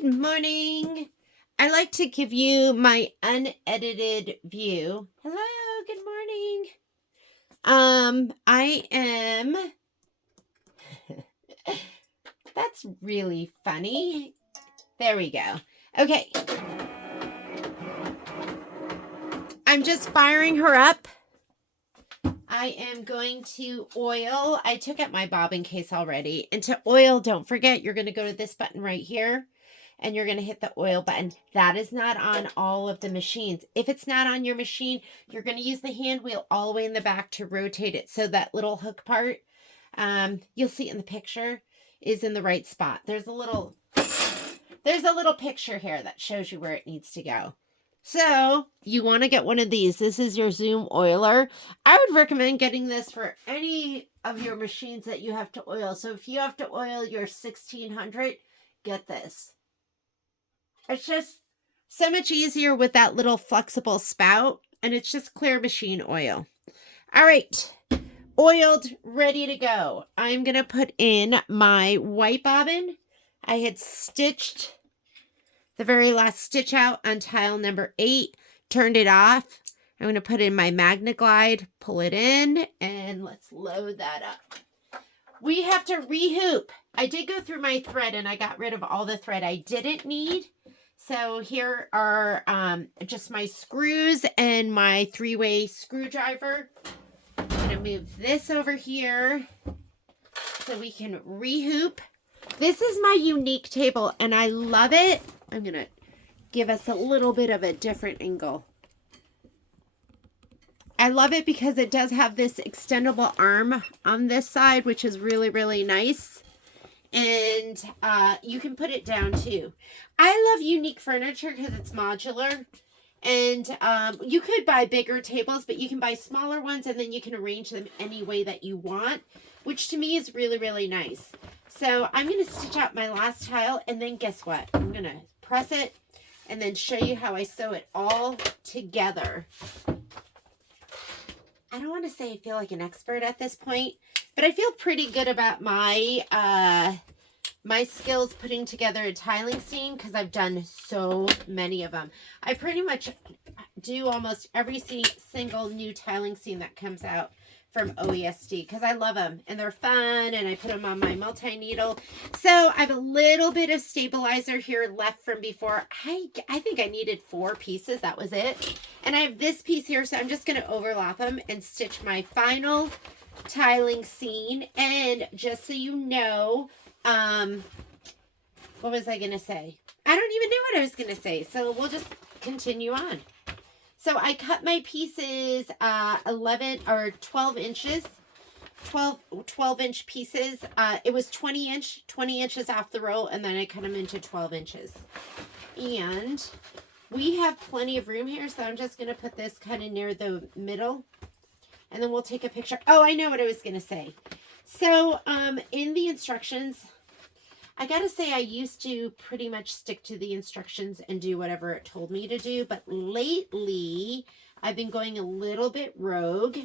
Good morning. I like to give you my unedited view. Hello, good morning. I am That's really funny. There we go. Okay. I'm just firing her up. I am going to oil. I took out my bobbin case already. And to oil, don't forget, you're going to go to this button right here. And you're going to hit the oil button. That is not on all of the machines. If it's not on your machine, you're going to use the hand wheel all the way in the back to rotate it. So that little hook part, you'll see in the picture, is in the right spot. There's a little picture here that shows you where it needs to go. So you want to get one of these. This is your Zoom oiler. I would recommend getting this for any of your machines that you have to oil. So if you have to oil your 1600, get this. It's just so much easier with that little flexible spout, and it's just clear machine oil. All right, oiled, ready to go. I'm going to put in my white bobbin. I had stitched the very last stitch out on tile number 8, turned it off. I'm going to put in my Magna Glide, pull it in, and let's load that up. We have to rehoop. I did go through my thread, and I got rid of all the thread I didn't need. So here are just my screws and my 3-way screwdriver. I'm going to move this over here so we can rehoop. This is my unique table, and I love it. I'm going to give us a little bit of a different angle. I love it because it does have this extendable arm on this side, which is really, really nice. And you can put it down too. I love unique furniture because it's modular. And you could buy bigger tables, but you can buy smaller ones and then you can arrange them any way that you want, which to me is really, really nice. So I'm going to stitch out my last tile, and then guess what? I'm going to press it and then show you how I sew it all together. I don't want to say I feel like an expert at this point, but I feel pretty good about my my skills putting together a tiling seam because I've done so many of them. I pretty much do almost every single new tiling seam that comes out from OESD because I love them and they're fun, and I put them on my multi-needle. So I have a little bit of stabilizer here left from before. I think I needed 4 pieces. That was it. And I have this piece here, so I'm just going to overlap them and stitch my final tiling seam. And just so you know, what was I going to say? I don't even know what I was going to say. So we'll just continue on. So I cut my pieces 11 or 12 inches, 12 inch pieces. It was 20 inches off the roll, and then I cut them into 12 inches. And we have plenty of room here, so I'm just going to put this kind of near the middle, and then we'll take a picture. Oh, I know what I was going to say. So in the instructions, I gotta say I used to pretty much stick to the instructions and do whatever it told me to do, but lately I've been going a little bit rogue.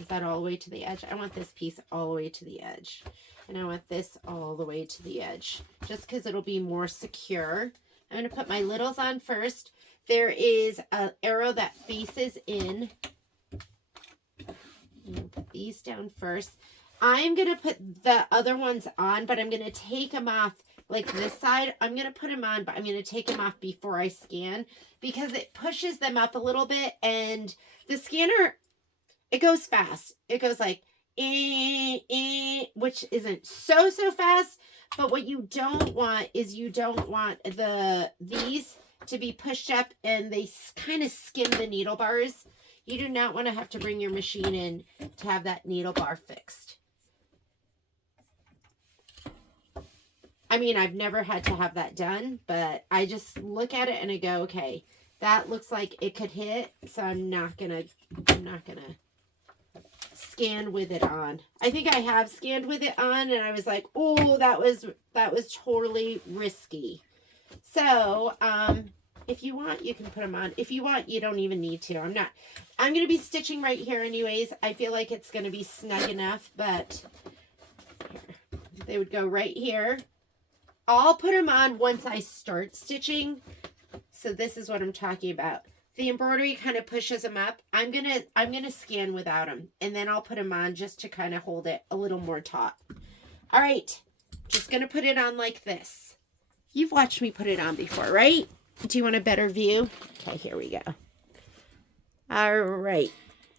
Is that all the way to the edge? I want this piece all the way to the edge, and I want this all the way to the edge, just because it'll be more secure. I'm gonna put my littles on first. There is an arrow that faces in. I'm gonna put these down first. I'm going to put the other ones on, but I'm going to take them off like this side. I'm going to put them on, but I'm going to take them off before I scan because it pushes them up a little bit, and the scanner, it goes fast. It goes like, which isn't so fast, but what you don't want is you don't want these to be pushed up and they kind of skim the needle bars. You do not want to have to bring your machine in to have that needle bar fixed. I mean, I've never had to have that done, but I just look at it and I go, okay, that looks like it could hit, so I'm not gonna scan with it on. I think I have scanned with it on, and I was like, oh, that was totally risky. So, if you want, you can put them on. If you want, you don't even need to. I'm going to be stitching right here anyways. I feel like it's going to be snug enough, but here, they would go right here. I'll put them on once I start stitching. So this is what I'm talking about. The embroidery kind of pushes them up. I'm gonna scan without them, and then I'll put them on just to kind of hold it a little more taut. All right, just gonna put it on like this. You've watched me put it on before, right? Do you want a better view? Okay, here we go. All right,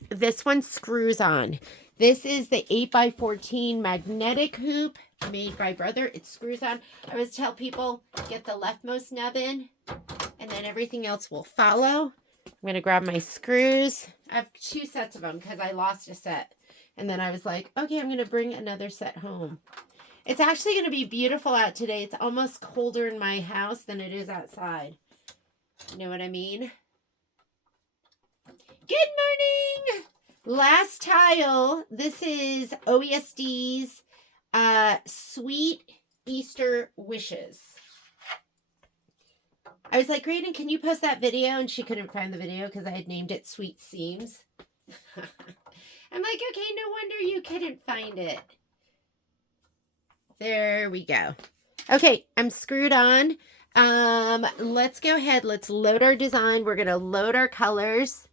this one screws on. This is the 8x14 magnetic hoop made by Brother. It screws on. I always tell people, get the leftmost nub in, and then everything else will follow. I'm going to grab my screws. I have 2 sets of them because I lost a set. And then I was like, okay, I'm going to bring another set home. It's actually going to be beautiful out today. It's almost colder in my house than it is outside. You know what I mean? Good morning! Last tile. This is OESD's Sweet Easter Wishes. I was like, Graydon, can you post that video? And she couldn't find the video because I had named it Sweet Seams. I'm like, okay, no wonder you couldn't find it. There we go. Okay, I'm screwed on. Let's go ahead. Let's load our design. We're going to load our colors.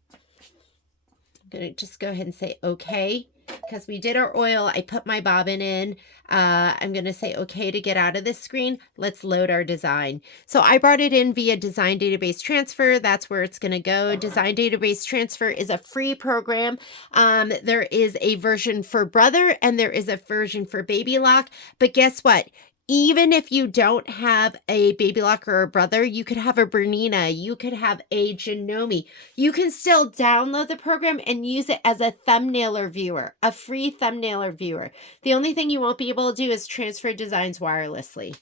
I'm going to just go ahead and say okay. Because we did our oil, I put my bobbin in. I'm going to say okay to get out of this screen. Let's load our design. So I brought it in via Design Database Transfer. That's where it's going to go. Design Database Transfer is a free program. There is a version for Brother and there is a version for Baby Lock. But guess what? Even if you don't have a Baby Lock or a Brother, you could have a Bernina, you could have a Janome. You can still download the program and use it as a thumbnailer viewer, a free thumbnailer viewer. The only thing you won't be able to do is transfer designs wirelessly.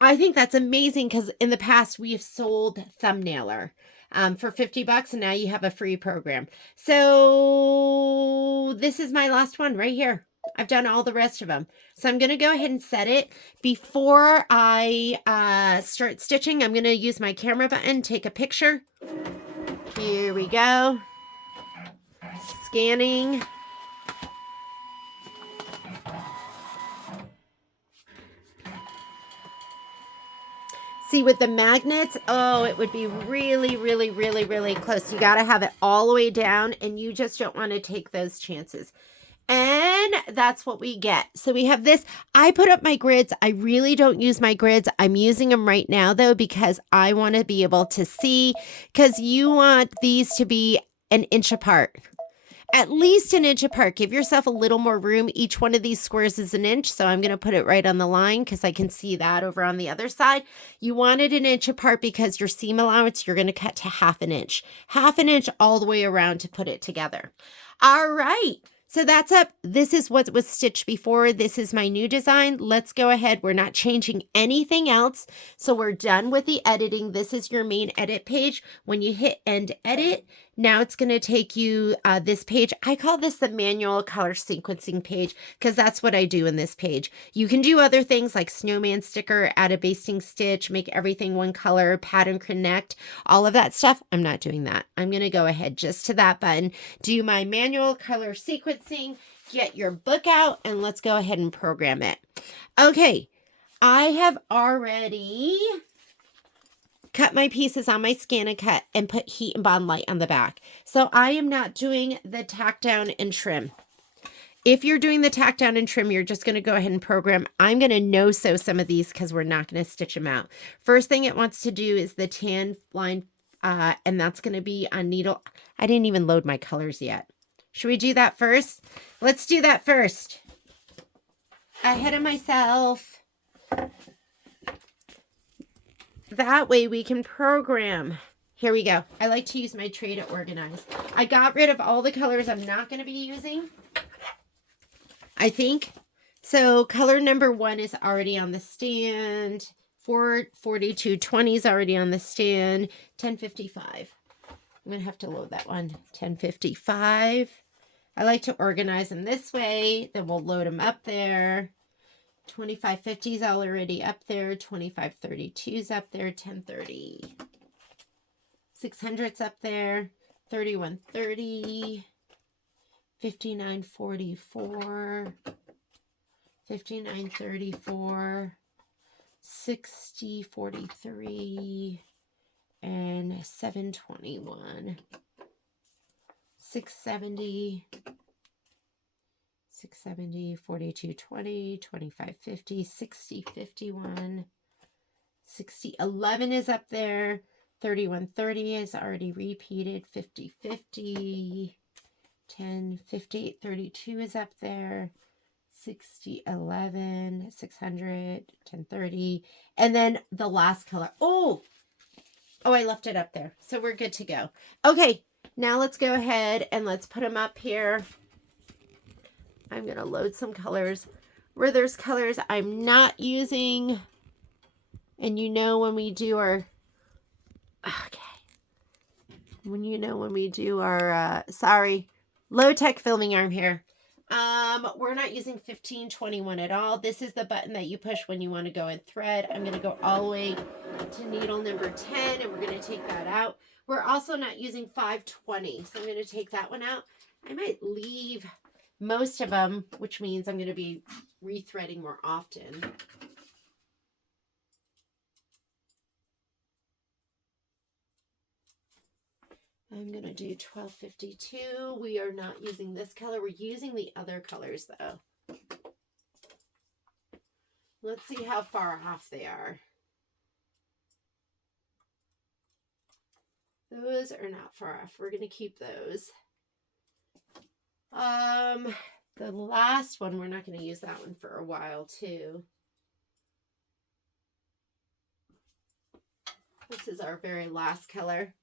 I think that's amazing because in the past we have sold thumbnailer for $50 and now you have a free program. So this is my last one right here. I've done all the rest of them. So I'm going to go ahead and set it. Before I start stitching, I'm going to use my camera button, take a picture. Here we go. Scanning. See, with the magnets, oh, it would be really, really, really, really close. You got to have it all the way down, and you just don't want to take those chances. And that's what we get. So we have this. I put up my grids. I really don't use my grids. I'm using them right now, though, because I want to be able to see, because you want these to be an inch apart. At least an inch apart. Give yourself a little more room. Each one of these squares is an inch, so I'm going to put it right on the line because I can see that over on the other side. You want it an inch apart because your seam allowance, you're going to cut to half an inch. Half an inch all the way around to put it together. All right. So that's up. This is what was stitched before. This is my new design. Let's go ahead. We're not changing anything else. So we're done with the editing. This is your main edit page. When you hit end edit, now it's going to take you this page. I call this the manual color sequencing page because that's what I do in this page. You can do other things like snowman sticker, add a basting stitch, make everything one color, pattern connect, all of that stuff. I'm not doing that. I'm going to go ahead just to that button, do my manual color sequencing, get your book out, and let's go ahead and program it. Okay, I have already cut my pieces on my Scan and Cut and put heat and bond light on the back. So I am not doing the tack down and trim. If you're doing the tack down and trim, you're just going to go ahead and program. I'm going to no-sew some of these because we're not going to stitch them out. First thing it wants to do is the tan line, and that's going to be on needle. I didn't even load my colors yet. Should we do that first? Let's do that first. Ahead of myself. That way we can program. Here we go. I like to use my tray to organize. I got rid of all the colors I'm not going to be using, I think. So color number 1 is already on the stand. 44220 is already on the stand. 1055. I'm going to have to load that one. 1055. I like to organize them this way. Then we'll load them up there. 2550 is already up there. 2532 is up there. 1030. 600's up there. 3130. 5944. 5934. 60, 43, and 721. 670, 42, 20, 25, 50, 60, 51, 60, 11 is up there. 31, 30 is already repeated. 50, 50, 10, 58, 32 is up there. 60, 11, 600, 10, 30. And then the last color. Oh, I left it up there. So we're good to go. Okay, now let's go ahead and let's put them up here. I'm going to load some colors. Where there's colors I'm not using. And you know when we do our... Okay. When we do our... sorry. Low-tech filming arm here. We're not using 1521 at all. This is the button that you push when you want to go in thread. I'm going to go all the way to needle number 10, and we're going to take that out. We're also not using 520, so I'm going to take that one out. I might leave most of them, which means I'm going to be rethreading more often. I'm going to do 1252. We are not using this color. We're using the other colors, though. Let's see how far off they are. Those are not far off. We're going to keep those. The last one, we're not going to use that one for a while, too. This is our very last color.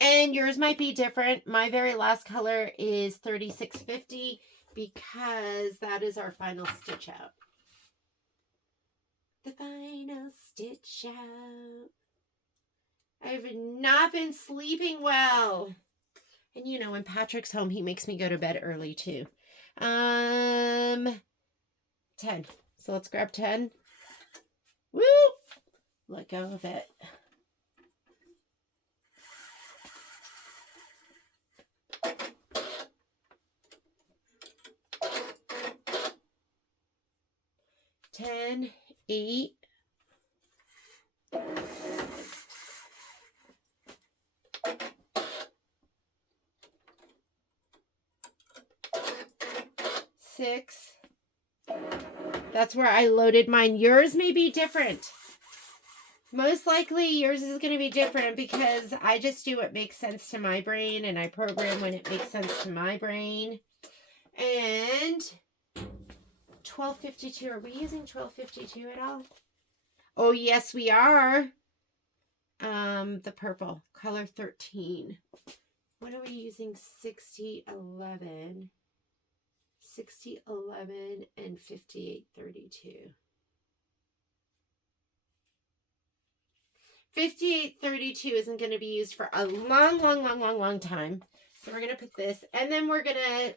And yours might be different. My very last color is 3650 because that is our final stitch out. The final stitch out. I've not been sleeping well. And you know, when Patrick's home, he makes me go to bed early too. 10. So let's grab 10. Woo! Let go of it. Ten, 8, 6. That's where I loaded mine. Yours may be different. Most likely yours is going to be different because I just do what makes sense to my brain and I program when it makes sense to my brain. And 1252. Are we using 1252 at all? Oh, yes, we are. The purple, color 13. What are we using? 60, 11. 60, 11, and 58, 32. 58, 32 isn't going to be used for a long time. So we're going to put this, and then we're going to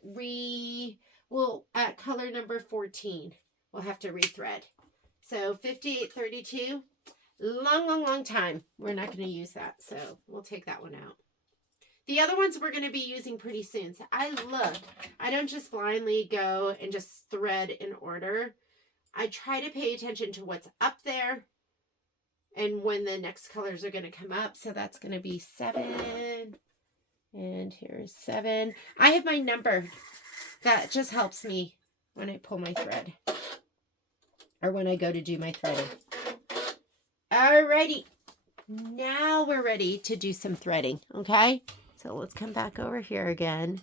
well, at color number 14, we'll have to rethread. So 58, 32, long time. We're not going to use that, so we'll take that one out. The other ones we're going to be using pretty soon. So I don't just blindly go and just thread in order. I try to pay attention to what's up there and when the next colors are going to come up. So that's going to be 7. And here's 7. I have my number. That just helps me when I pull my thread. Or when I go to do my threading. Alrighty. Now we're ready to do some threading. Okay? So let's come back over here again.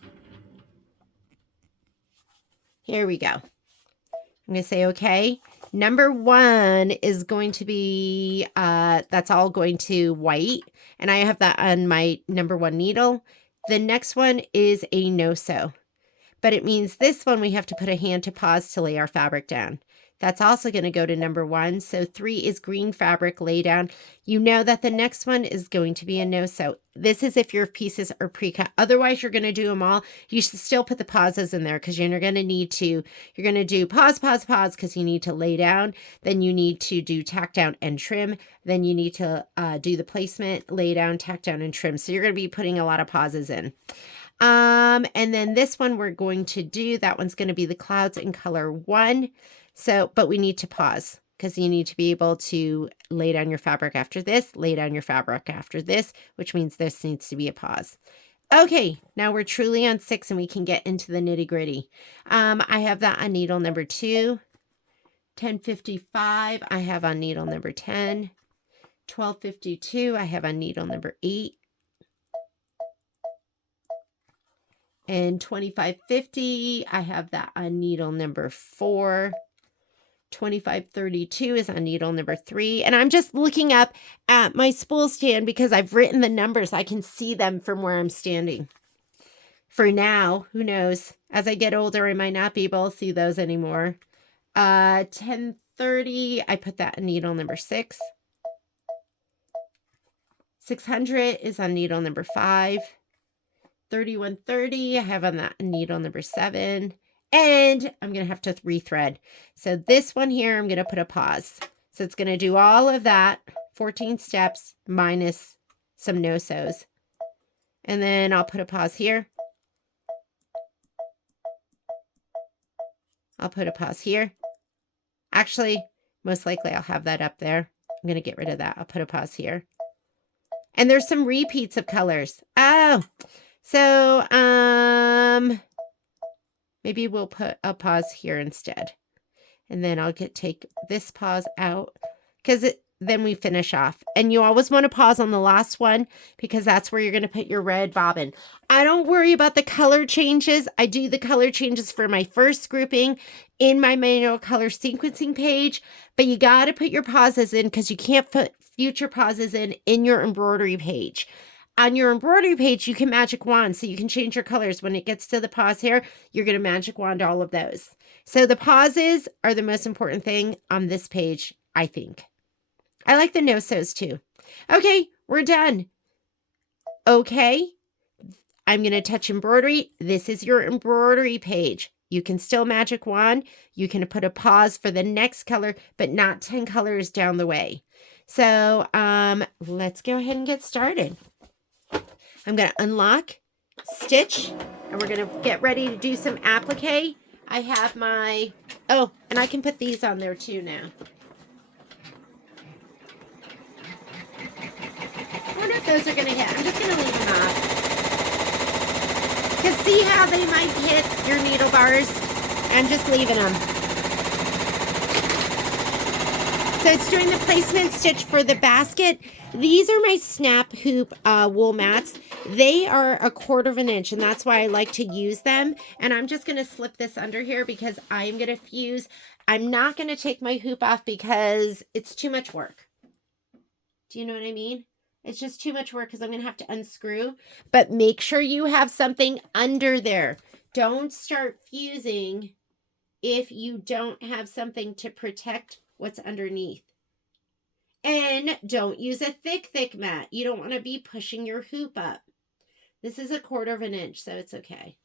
Here we go. I'm going to say, okay, number 1 is going to be, that's all going to white. And I have that on my number 1 needle. The next one is a no-sew. But it means this one we have to put a hand to pause to lay our fabric down. That's also going to go to number 1. So 3 is green fabric lay down. You know that the next one is going to be a no-sew. This is if your pieces are pre-cut. Otherwise, you're going to do them all. You should still put the pauses in there because you're going to need to, you're going to do pause because you need to lay down. Then you need to do tack down and trim. Then you need to do the placement, lay down, tack down, and trim. So you're going to be putting a lot of pauses in. And then this one we're going to do, that one's going to be the clouds in color 1. So, but we need to pause. because you need to be able to lay down your fabric after this, lay down your fabric after this, which means this needs to be a pause. Okay, now we're truly on 6 and we can get into the nitty gritty. I have that on needle number 2, 1055, I have on needle number 10, 1252, I have on needle number 8, and 2550, I have that on needle number 4. 2532 is on needle number 3. And I'm just looking up at my spool stand because I've written the numbers. I can see them from where I'm standing. For now, who knows? As I get older, I might not be able to see those anymore. 1030, I put that on needle number 6. 600 is on needle number 5. 3130, I have on that needle number 7. And I'm going to have to rethread. So this one here, I'm going to put a pause. So it's going to do all of that, 14 steps minus some no-sews. And then I'll put a pause here. I'll put a pause here. Actually, most likely I'll have that up there. I'm going to get rid of that. I'll put a pause here. And there's some repeats of colors. Oh, so, maybe we'll put a pause here instead. And then I'll take this pause out because then we finish off. And you always want to pause on the last one because that's where you're going to put your red bobbin. I don't worry about the color changes. I do the color changes for my first grouping in my manual color sequencing page, but you got to put your pauses in because you can't put future pauses in your embroidery page. On your embroidery page, you can magic wand, so you can change your colors. When it gets to the pause here, you're going to magic wand all of those. So the pauses are the most important thing on this page, I think. I like the no-sews too. Okay, we're done. Okay, I'm going to touch embroidery. This is your embroidery page. You can still magic wand. You can put a pause for the next color, but not 10 colors down the way. So let's go ahead and get started. I'm going to unlock, stitch, and we're going to get ready to do some applique. I have my, oh, and I can put these on there too now. I wonder if those are going to hit. I'm just going to leave them off. Because see how they might hit your needle bars? I'm just leaving them. So it's doing the placement stitch for the basket. These are my snap hoop wool mats. They are 1/4 inch, and that's why I like to use them. And I'm just going to slip this under here because I'm going to fuse. I'm not going to take my hoop off because it's too much work. Do you know what I mean? It's just too much work because I'm going to have to unscrew. But make sure you have something under there. Don't start fusing if you don't have something to protect what's underneath. And don't use a thick mat. You don't want to be pushing your hoop up. This is 1/4 inch, so it's okay.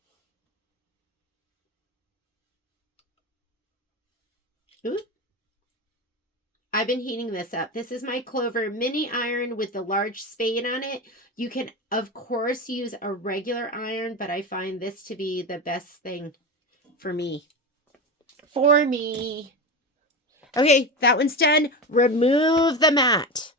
Ooh. I've been heating this up. This is my Clover mini iron with the large spade on it. You can, of course, use a regular iron, but I find this to be the best thing for me. Okay, that one's done. Remove the mat.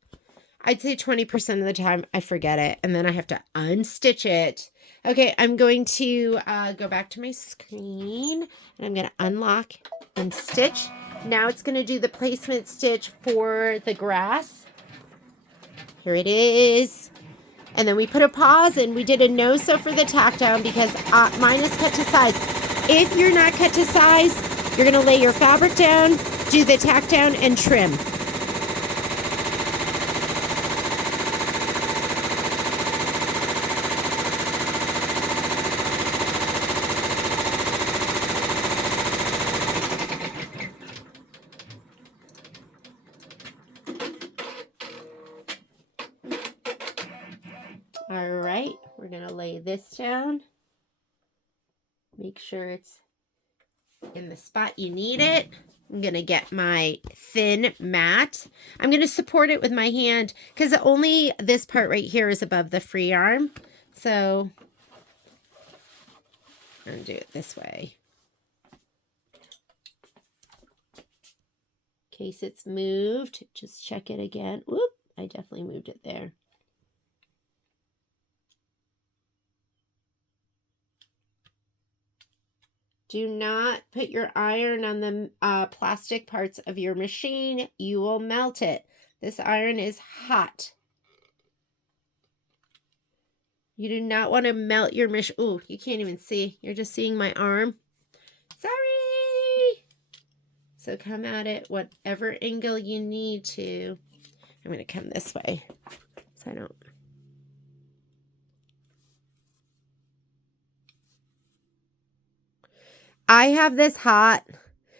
I'd say 20% of the time I forget it, and then I have to unstitch it. Okay, I'm going to go back to my screen, and I'm going to unlock and stitch. Now it's going to do the placement stitch for the grass. Here it is. And then we put a pause, and we did a no-sew for the tack down because mine is cut to size. If you're not cut to size, you're going to lay your fabric down, do the tack down, and trim. All right, we're going to lay this down. Make sure it's in the spot you need it. I'm going to get my thin mat. I'm going to support it with my hand because only this part right here is above the free arm. So I'm going to do it this way. case it's moved. Just check it again. Whoop, I definitely moved it there. Do not put your iron on the plastic parts of your machine. You will melt it. This iron is hot. You do not want to melt your machine. Oh, you can't even see. You're just seeing my arm. Sorry. So come at it whatever angle you need to. I'm going to come this way so I don't. I have this hot.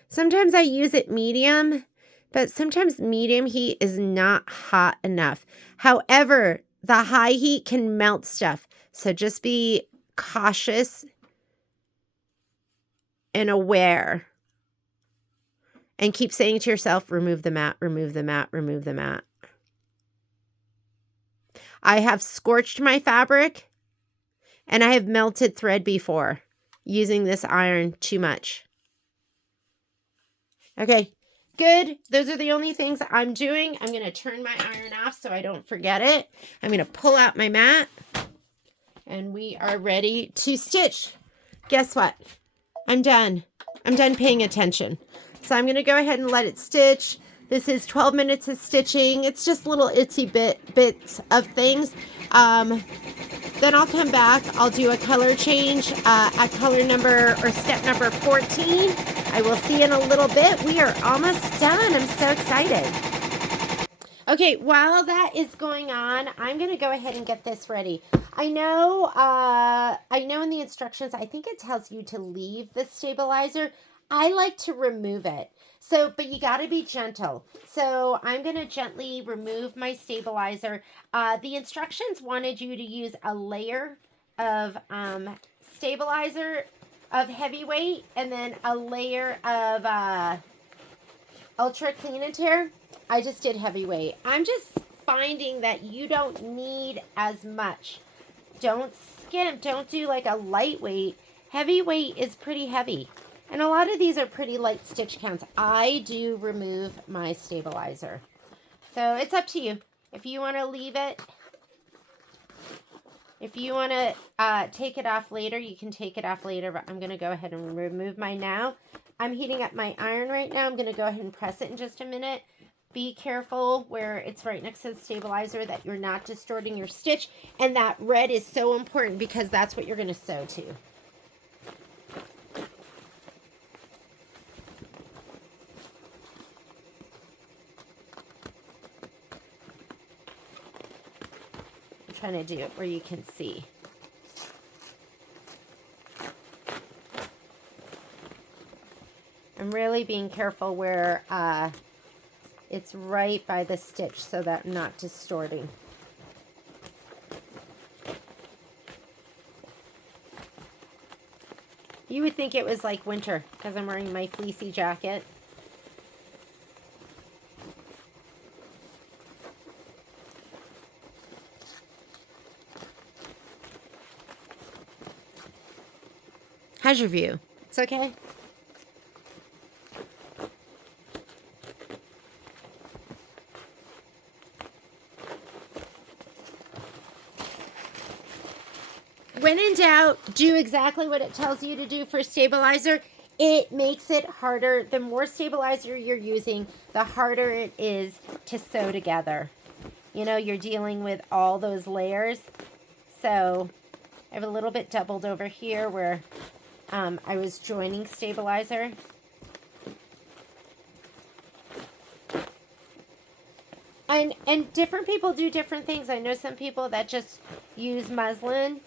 Sometimes I use it medium, but sometimes medium heat is not hot enough. However, the high heat can melt stuff. So just be cautious and aware. And keep saying to yourself, remove the mat, remove the mat, remove the mat. I have scorched my fabric and I have melted thread before using this iron too much. Okay, good. Those are the only things I'm doing. I'm going to turn my iron off so I don't forget it. I'm going to pull out my mat and we are ready to stitch. Guess what? I'm done. I'm done paying attention. So I'm going to go ahead and let it stitch. This is 12 minutes of stitching. It's just little itsy bits of things. Then I'll come back. I'll do a color change at color number or step number 14. I will see in a little bit. We are almost done. I'm so excited. Okay, while that is going on, I'm going to go ahead and get this ready. I know in the instructions, I think it tells you to leave the stabilizer. I like to remove it. So, but you got to be gentle. So I'm going to gently remove my stabilizer. The instructions wanted you to use a layer of stabilizer of heavyweight and then a layer of ultra clean and tear. I just did heavyweight. I'm just finding that you don't need as much. Don't skimp. Don't do like a lightweight. Heavyweight is pretty heavy. And a lot of these are pretty light stitch counts. I do remove my stabilizer. So it's up to you. If you want to leave it, if you want to take it off later, you can take it off later. But I'm going to go ahead and remove mine now. I'm heating up my iron right now. I'm going to go ahead and press it in just a minute. Be careful where it's right next to the stabilizer that you're not distorting your stitch. And that red is so important because that's what you're going to sew to. Trying to do it where you can see. I'm really being careful where it's right by the stitch so that I'm not distorting. You would think it was like winter because I'm wearing my fleecy jacket. How's your view? It's okay? When in doubt, do exactly what it tells you to do for stabilizer. It makes it harder. The more stabilizer you're using, the harder it is to sew together. You know, you're dealing with all those layers. So I have a little bit doubled over here where I was joining stabilizer. And different people do different things. I know some people that just use muslin.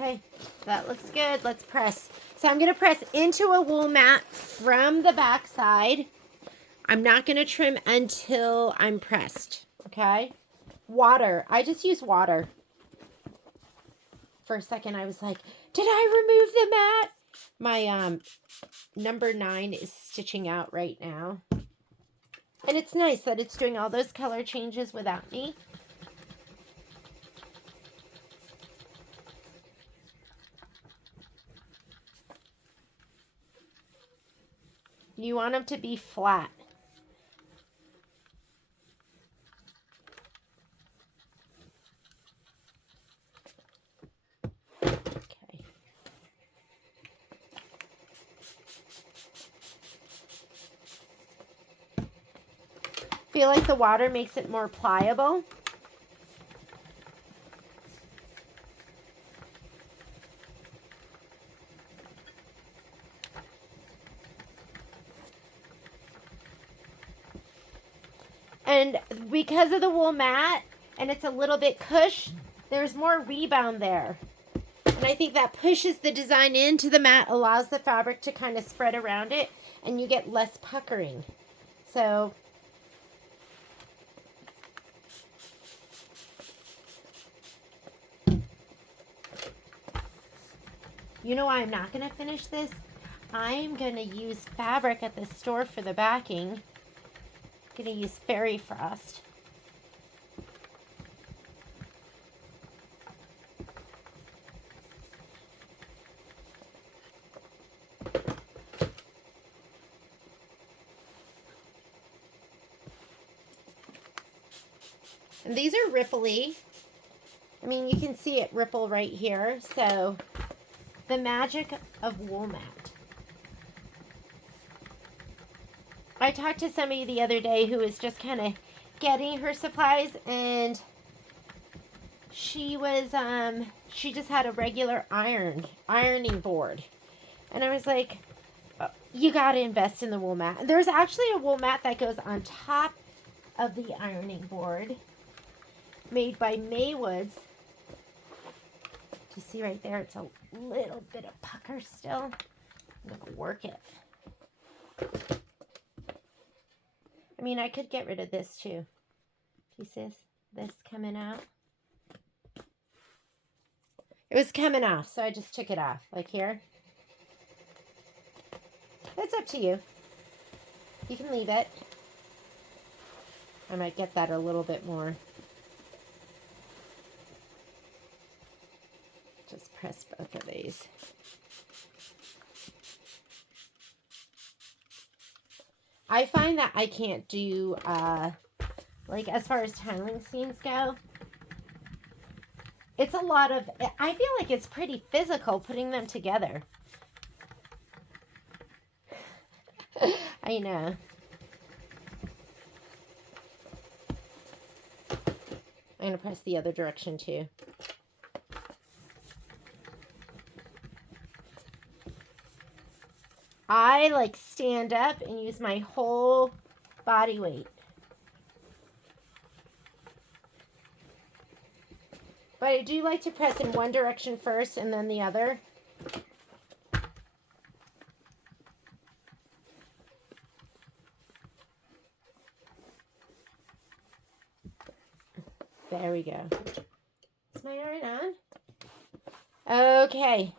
Okay, that looks good. Let's press. So I'm going to press into a wool mat from the back side. I'm not going to trim until I'm pressed. Okay. Okay. Water. I just use water. For a second, I was like, did I remove the mat? My number 9 is stitching out right now. And it's nice that it's doing all those color changes without me. You want them to be flat. Okay. Feel like the water makes it more pliable. And because of the wool mat, and it's a little bit cush, there's more rebound there. And I think that pushes the design into the mat, allows the fabric to kind of spread around it, and you get less puckering. So, you know why I'm not going to finish this? I'm going to use fabric at the store for the backing. I'm going to use Fairy Frost. And these are ripply. I mean, you can see it ripple right here. So, the magic of wool mat. I talked to somebody the other day who was just kind of getting her supplies, and she was she just had a regular ironing board. And I was like, oh, you got to invest in the wool mat. There's actually a wool mat that goes on top of the ironing board, made by Maywoods. Do you see right there? It's a little bit of pucker still. I'm going to work it. I mean, I could get rid of this too. Pieces, this coming out. It was coming off, so I just took it off, like here. It's up to you. You can leave it. I might get that a little bit more. Just press both of these. I find that I can't do, like as far as tiling scenes go, it's a lot of, I feel like it's pretty physical putting them together. I know. I'm going to press the other direction too. I like stand up and use my whole body weight. But I do like to press in one direction first and then the other. There we go. Is my yarn on? Okay.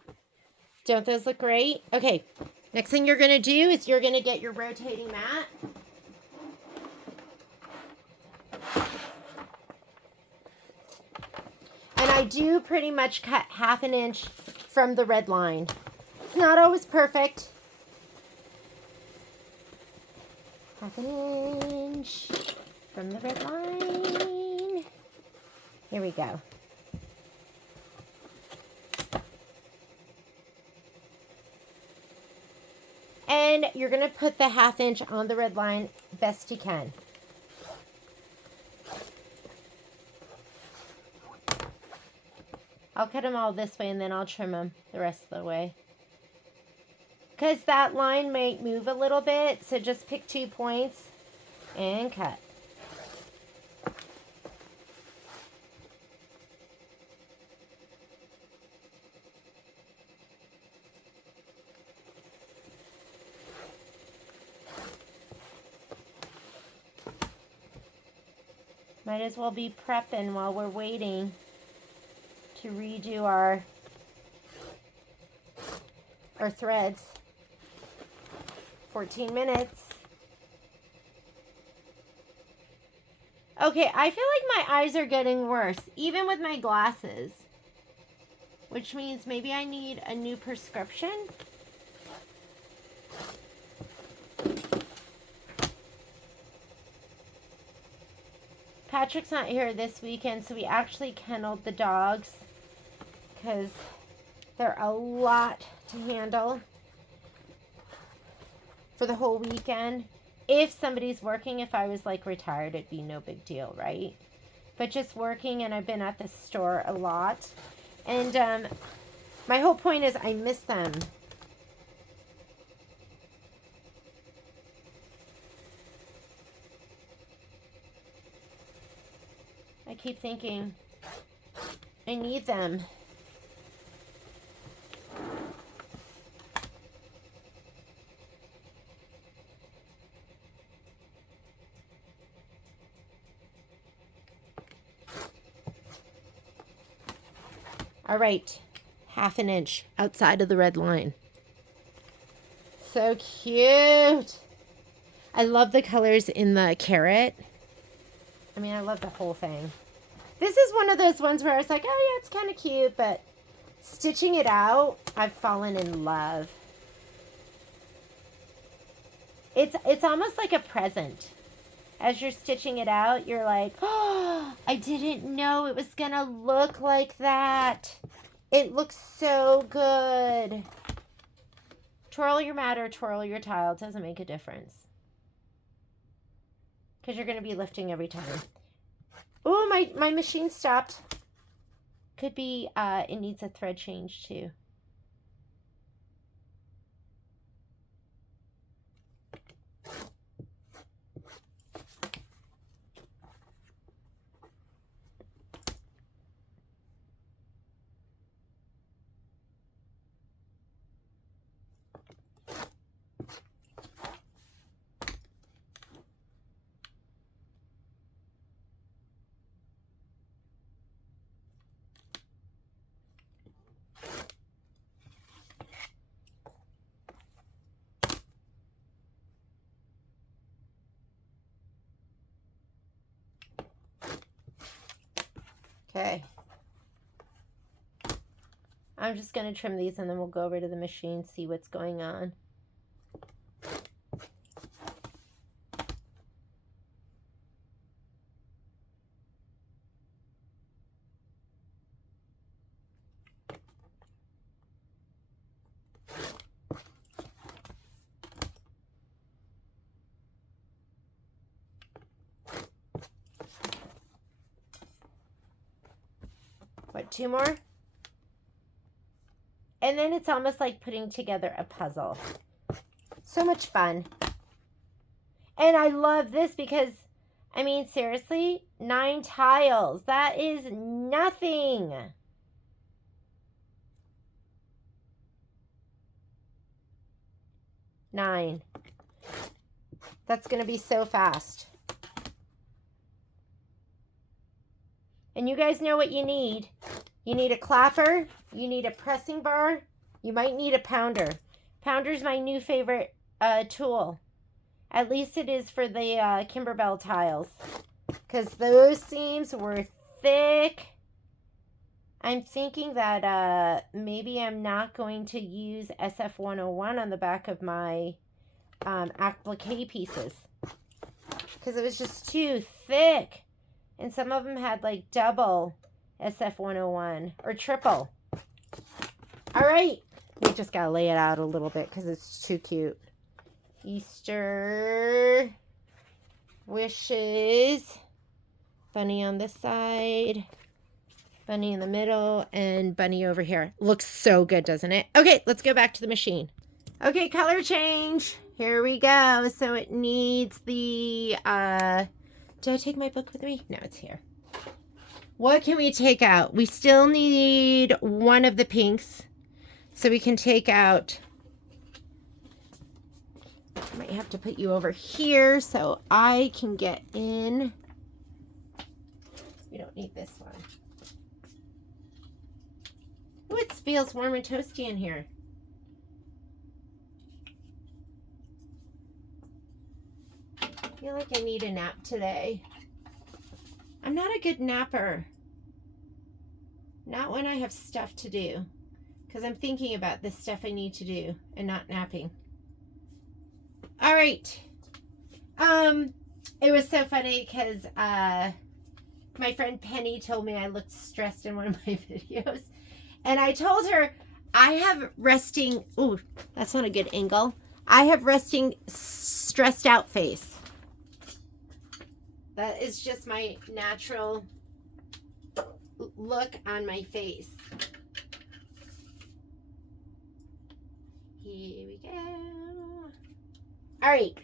Don't those look great? Okay. Next thing you're going to do is you're going to get your rotating mat. And I do pretty much cut 1/2 inch from the red line. It's not always perfect. 1/2 inch from the red line. Here we go. And you're going to put the 1/2 inch on the red line best you can. I'll cut them all this way and then I'll trim them the rest of the way. Because that line might move a little bit, so just pick 2 points and cut. Might as well be prepping while we're waiting to redo our threads. 14 minutes. Okay, I feel like my eyes are getting worse, even with my glasses. Which means maybe I need a new prescription. Patrick's not here this weekend, so we actually kenneled the dogs because they're a lot to handle for the whole weekend. If somebody's working, if I was like retired, it'd be no big deal, right? But just working, and I've been at the store a lot. And my whole point is I miss them. I keep thinking I need them. All right, 1/2 inch outside of the red line. So cute. I love the colors in the carrot. I mean, I love the whole thing. This is one of those ones where I was like, oh yeah, it's kind of cute, but stitching it out, I've fallen in love. It's almost like a present. As you're stitching it out, you're like, oh, I didn't know it was going to look like that. It looks so good. Twirl your mat or twirl your tile. It doesn't make a difference. Because you're going to be lifting every time. Oh, my machine stopped. Could be it needs a thread change too. Okay. I'm just going to trim these and then we'll go over to the machine, see what's going on. What, 2 more? And then it's almost like putting together a puzzle. So much fun. And I love this because, I mean, seriously, 9 tiles. That is nothing. Nine. That's going to be so fast. And you guys know what you need. You need a clapper. You need a pressing bar. You might need a pounder. Pounder's my new favorite tool. At least it is for the Kimberbell tiles. Because those seams were thick. I'm thinking that maybe I'm not going to use SF101 on the back of my applique pieces. Because it was just too thick. And some of them had like double SF101 or triple. All right. We just got to lay it out a little bit because it's too cute. Easter wishes. Bunny on this side. Bunny in the middle. And bunny over here. Looks so good, doesn't it? Okay, let's go back to the machine. Okay, color change. Here we go. So it needs the... did I take my book with me? No, it's here. What can we take out? We still need one of the pinks. So we can take out... I might have to put you over here so I can get in We don't need this one. Ooh, it feels warm and toasty in here. I feel like I need a nap today. I'm not a good napper. Not when I have stuff to do. Because I'm thinking about the stuff I need to do and not napping. All right. It was so funny because my friend Penny told me I looked stressed in one of my videos. And I told her I have resting, ooh, that's not a good angle. I have resting stressed out face. That is just my natural look on my face. Here we go. All right.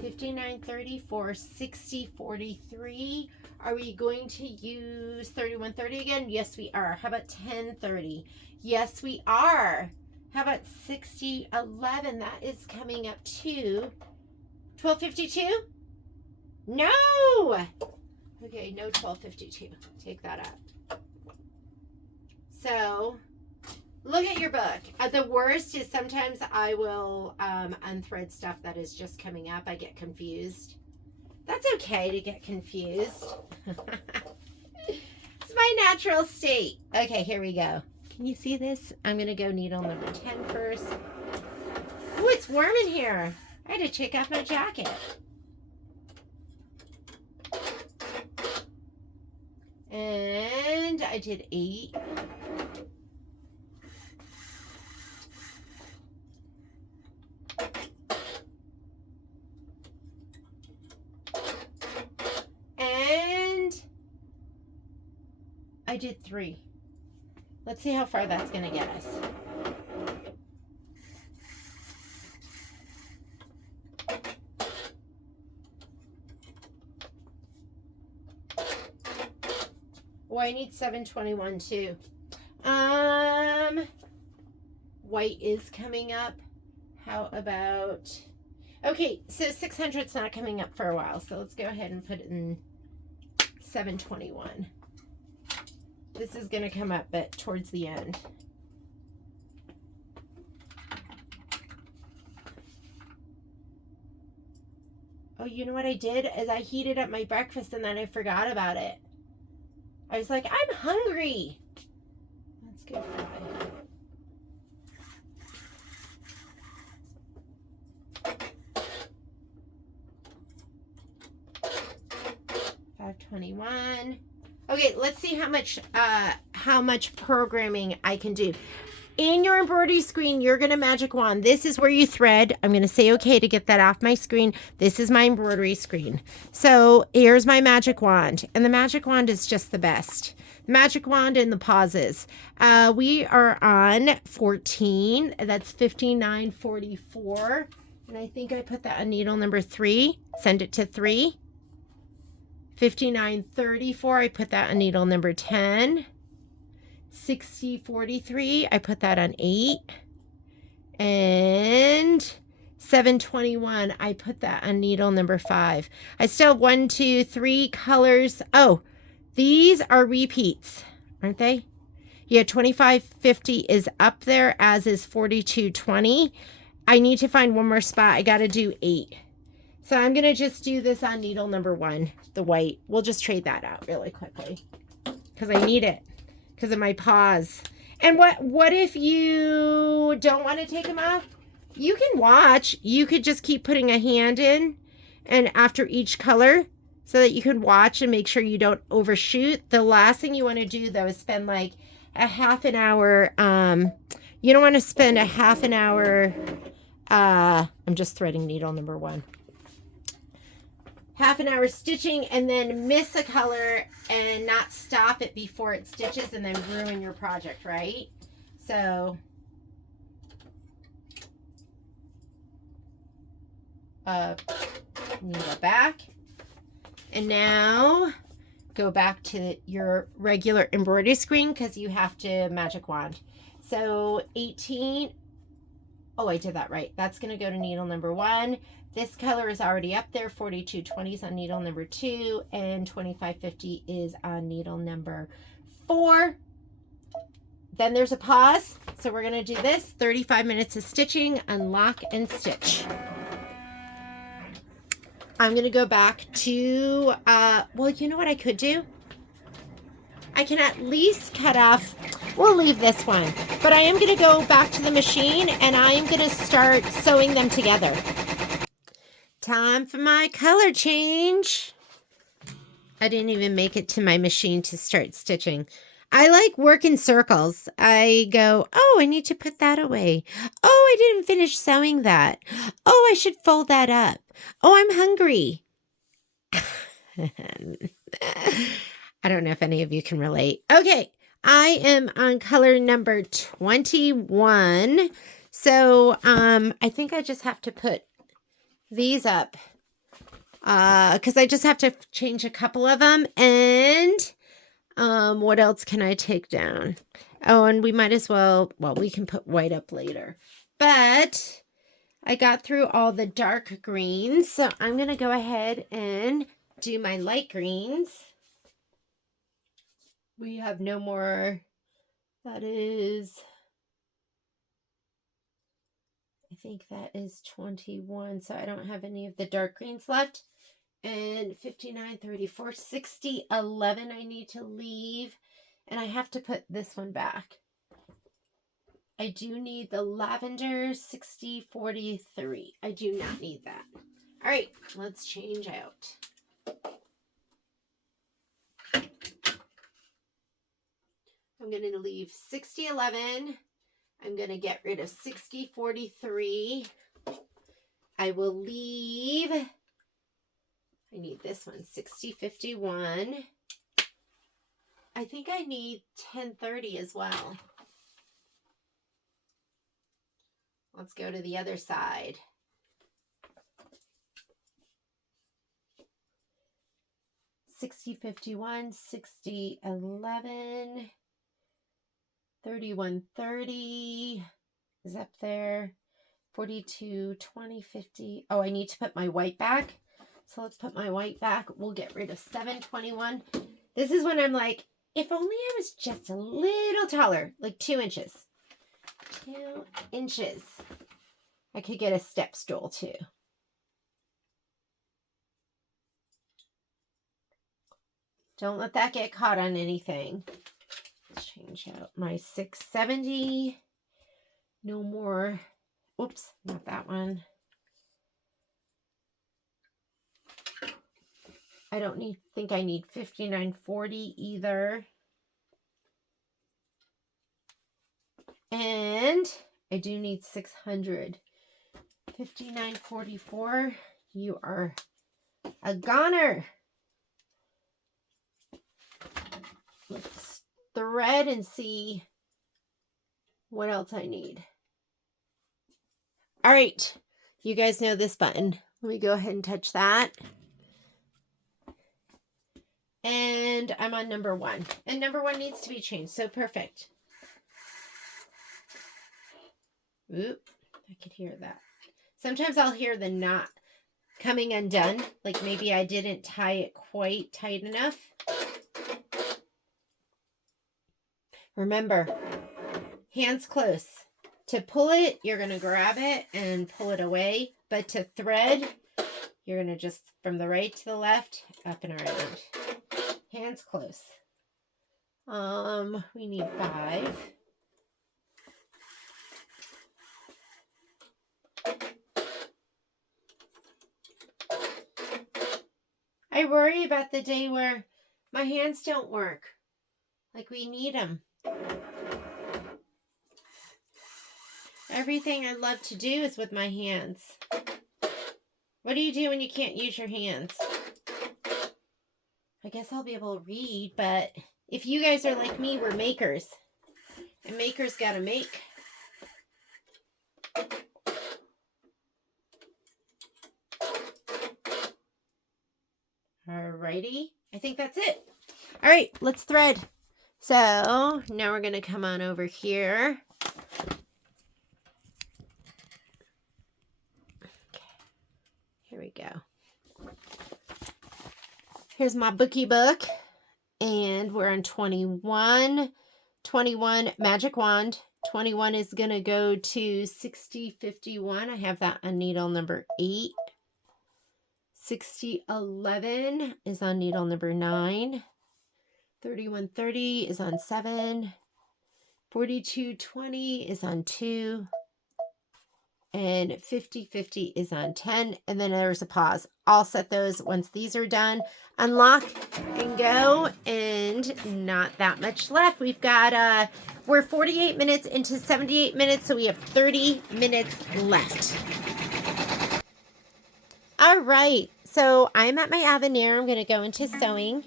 59.30 for 60.43. Are we going to use 31.30 again? Yes, we are. How about 10.30? Yes, we are. How about 60.11? That is coming up to 12.52. No. Okay, no 12.52. Take that out. So look at your book. The worst is sometimes I will unthread stuff that is just coming up. I get confused. That's okay to get confused. It's my natural state. Okay, here we go. Can you see this? I'm going to go needle number 10 first. Ooh, it's warm in here. I had to take off my jacket. And I did 8. I did 3. Let's see how far that's going to get us. Oh, I need 721 too. White is coming up. How about, okay, so 600's not coming up for a while, so let's go ahead and put it in 721. This is going to come up, but towards the end. Oh, you know what I did? Is I heated up my breakfast and then I forgot about it. I was like, I'm hungry. Let's go for $5.21. Okay, let's see how much programming I can do. In your embroidery screen, you're going to magic wand. This is where you thread. I'm going to say okay to get that off my screen. This is my embroidery screen. So here's my magic wand. And the magic wand is just the best. The magic wand and the pauses. We are on 14. That's 59.44. And I think I put that on needle number 3. Send it to 3. 59.34, I put that on needle number 10. 60.43, I put that on 8. And 7.21, I put that on needle number 5. I still have 1, 2, 3 colors. Oh, these are repeats, aren't they? Yeah, 25.50 is up there, as is 42.20. I need to find one more spot. I got to do 8. So I'm going to just do this on needle number 1, the white. We'll just trade that out really quickly because I need it because of my paws. And what if you don't want to take them off? You can watch. You could just keep putting a hand in and after each color so that you can watch and make sure you don't overshoot. The last thing you want to do, though, is spend like a half an hour. You don't want to spend a half an hour. I'm just threading needle number 1. Half an hour stitching and then miss a color and not stop it before it stitches and then ruin your project, right? So needle back, and now go back to your regular embroidery screen because you have to magic wand. So 18, Oh, I did that right. That's going to go to needle number 1. This color is already up there. 4220 is on needle number 2, and 2550 is on needle number 4. Then there's a pause. So we're going to do this 35 minutes of stitching, unlock and stitch. I'm going to go back to, well, you know what I could do? I can at least cut off, we'll leave this one, but I am going to go back to the machine and I am going to start sewing them together. Time for my color change. I didn't even make it to my machine to start stitching. I like work in circles. I go, oh, I need to put that away. Oh, I didn't finish sewing that. Oh, I should fold that up. Oh, I'm hungry. I don't know if any of you can relate. Okay, I am on color number 21. So I think I just have to put these up because I just have to change a couple of them. And what else can I take down? Oh, and we might as well we can put white up later. But I got through all the dark greens, so I'm going to go ahead and do my light greens. We have no more, that is, I think that is 21, so I don't have any of the dark greens left. And 59, 34, 60, 11 I need to leave, and I have to put this one back. I do need the lavender 60, 43. I do not need that. All right, let's change out. I'm going to leave 60, 11. I'm going to get rid of 60, 43. I will leave, I need this one, 60, 51. I think I need 10, 30 as well. Let's go to the other side. $60, 51, 60, 11, 31, 30 is up there. 42, 20, 50. Oh, I need to put my white back. So let's put my white back. We'll get rid of 7, 21. This is when I'm like, if only I was just a little taller, like 2 inches. 2 inches. I could get a step stool too. Don't let that get caught on anything. Let's change out my 670. No more. Oops, not that one. I don't think I need 5940 either. And I do need 600. 5944. You are a goner. Let's thread and see what else I need. All right, you guys know this button. Let me go ahead and touch that. And I'm on number 1. And number 1 needs to be changed, so perfect. Oop, I could hear that. Sometimes I'll hear the knot coming undone, like maybe I didn't tie it quite tight enough. Remember, hands close. To pull it, you're going to grab it and pull it away. But to thread, you're going to just from the right to the left, up and around. Hands close. We need 5. I worry about the day where my hands don't work. Like we need them. Everything I love to do is with my hands. What do you do when you can't use your hands? I guess I'll be able to read, but if you guys are like me, we're makers. And makers gotta make. Alrighty, I think that's it. All right, let's thread. So now we're gonna come on over here. Here we go. Here's my bookie book. And we're on 21. 21, magic wand. 21 is going to go to 6051. I have that on needle number 8. 6011 is on needle number 9. 3130 is on 7. 4220 is on 2. And 5050 is on 10. And then there's a pause. I'll set those once these are done. Unlock and go. And not that much left. We've got, we're 48 minutes into 78 minutes. So we have 30 minutes left. All right. So I'm at my Avenir. I'm going to go into sewing.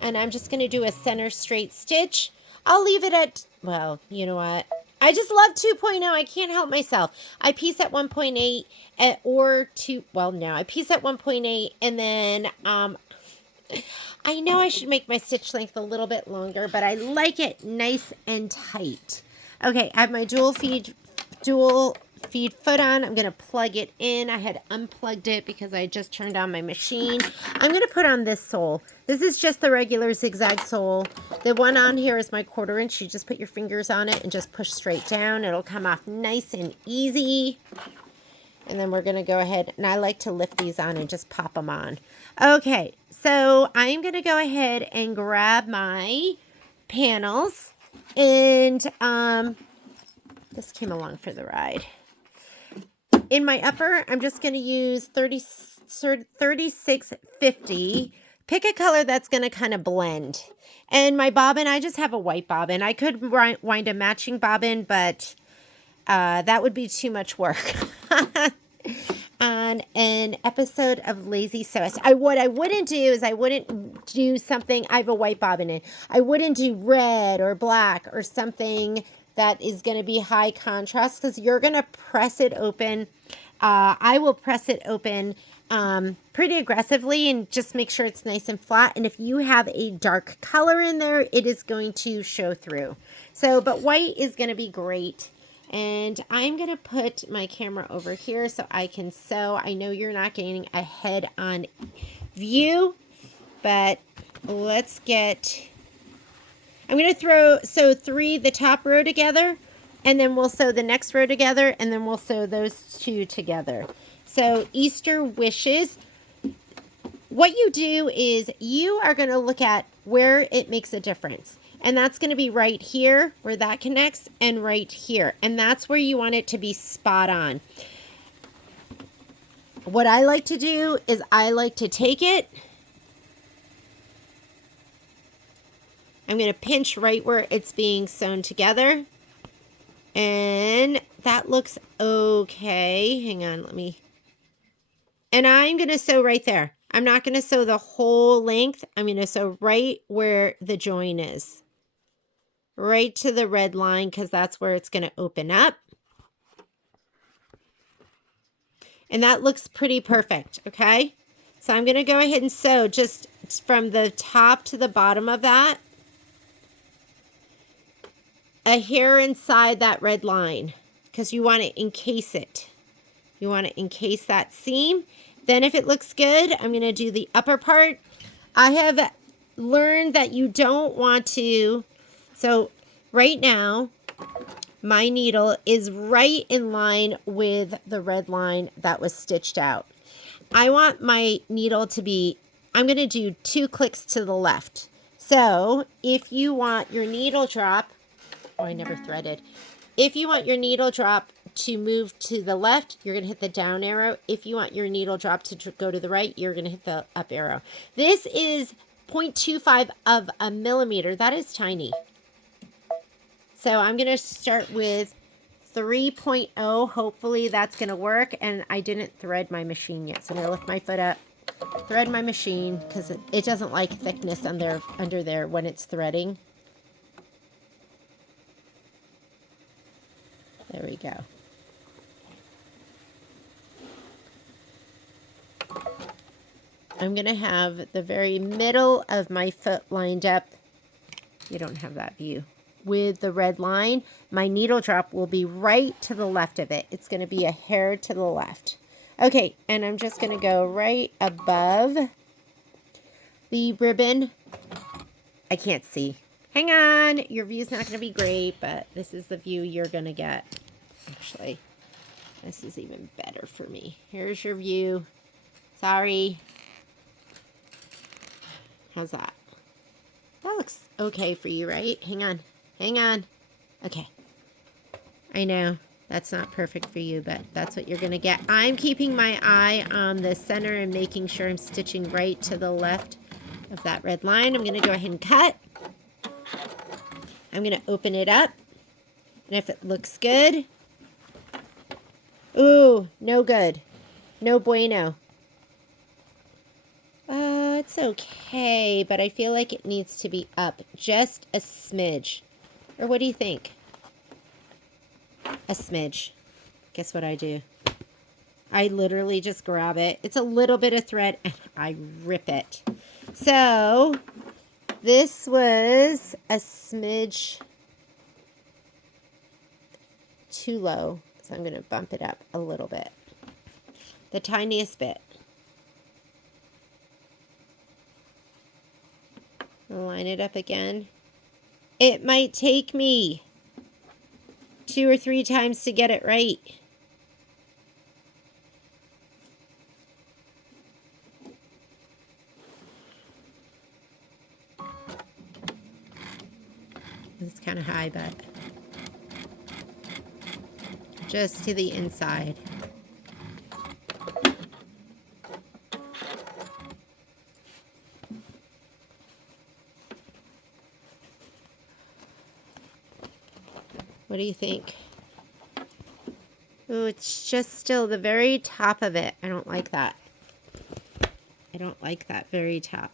And I'm just going to do a center straight stitch. I'll leave it at, well, you know what? I just love 2.0. I can't help myself. I piece at 1.8 or 2. Well, no, I piece at 1.8 and then I know I should make my stitch length a little bit longer, but I like it nice and tight. Okay, I have my dual feed foot on. I'm going to plug it in. I had unplugged it because I just turned on my machine. I'm going to put on this sole. This is just the regular zigzag sole. The one on here is my 1/4 inch. You just put your fingers on it and just push straight down. It'll come off nice and easy. And then we're going to go ahead, and I like to lift these on and just pop them on. Okay, so I'm going to go ahead and grab my panels. And this came along for the ride. In my upper, I'm just going to use 3650. Pick a color that's going to kind of blend. And my bobbin, I just have a white bobbin. I could wind a matching bobbin, but that would be too much work. On an episode of Lazy Sewist. What I wouldn't do is I wouldn't do something, I have a white bobbin in. I wouldn't do red or black or something that is going to be high contrast because you're going to press it open. I will press it open pretty aggressively and just make sure it's nice and flat. And if you have a dark color in there, it is going to show through. So, but white is going to be great. And I'm going to put my camera over here so I can sew. I know you're not getting a head-on view, but let's get... I'm going to sew the top row together, and then we'll sew the next row together, and then we'll sew those two together. So Easter wishes. What you do is you are going to look at where it makes a difference. And that's going to be right here where that connects and right here. And that's where you want it to be spot on. What I like to do is I like to take it. I'm going to pinch right where it's being sewn together. And that looks okay. Hang on, and I'm going to sew right there. I'm not going to sew the whole length. I'm going to sew right where the join is. Right to the red line because that's where it's going to open up. And that looks pretty perfect, okay? So I'm going to go ahead and sew just from the top to the bottom of that. A hair inside that red line because you want to encase it. You want to encase that seam. Then if it looks good, I'm going to do the upper part. I have learned that you don't want to... So right now, my needle is right in line with the red line that was stitched out. I want my needle to be, I'm going to do 2 clicks to the left. So if you want your needle drop, oh, I never threaded. If you want your needle drop to move to the left, you're going to hit the down arrow. If you want your needle drop to go to the right, you're going to hit the up arrow. This is 0.25 of a millimeter. That is tiny. So I'm going to start with 3.0. Hopefully that's going to work. And I didn't thread my machine yet. So I'm going to lift my foot up, thread my machine because it doesn't like thickness under there when it's threading. There we go. I'm going to have the very middle of my foot lined up. You don't have that view. With the red line, my needle drop will be right to the left of it. It's going to be a hair to the left. Okay, and I'm just going to go right above the ribbon. I can't see. Hang on. Your view's not going to be great, but this is the view you're going to get. Actually, this is even better for me. Here's your view. Sorry. How's that? That looks okay for you, right? Hang on. Hang on. Okay. I know that's not perfect for you, but that's what you're going to get. I'm keeping my eye on the center and making sure I'm stitching right to the left of that red line. I'm going to go ahead and cut. I'm going to open it up. And if it looks good. Ooh, no good. No bueno. It's okay, but I feel like it needs to be up just a smidge. Or what do you think? A smidge. Guess what I do? I literally just grab it. It's a little bit of thread and I rip it. So this was a smidge too low. So I'm going to bump it up a little bit. The tiniest bit. I'll line it up again. It might take me 2 or 3 times to get it right. It's kind of high, but just to the inside. What do you think? Oh, it's just still the very top of it. I don't like that. I don't like that very top.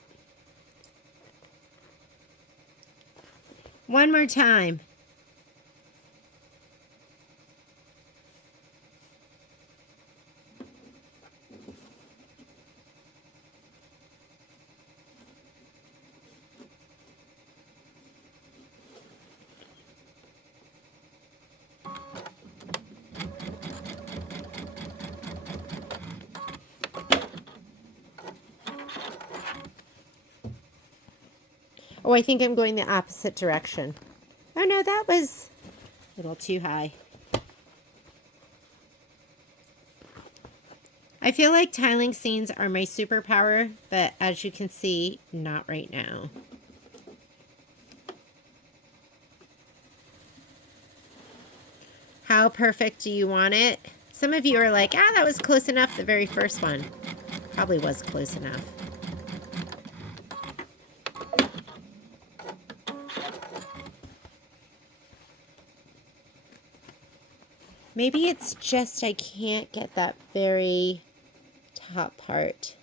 One more time. Oh, I think I'm going the opposite direction. Oh no, that was a little too high. I feel like tiling scenes are my superpower, but as you can see, not right now. How perfect do you want it? Some of you are like, ah, that was close enough, the very first one. Probably was close enough. Maybe it's just I can't get that very top part.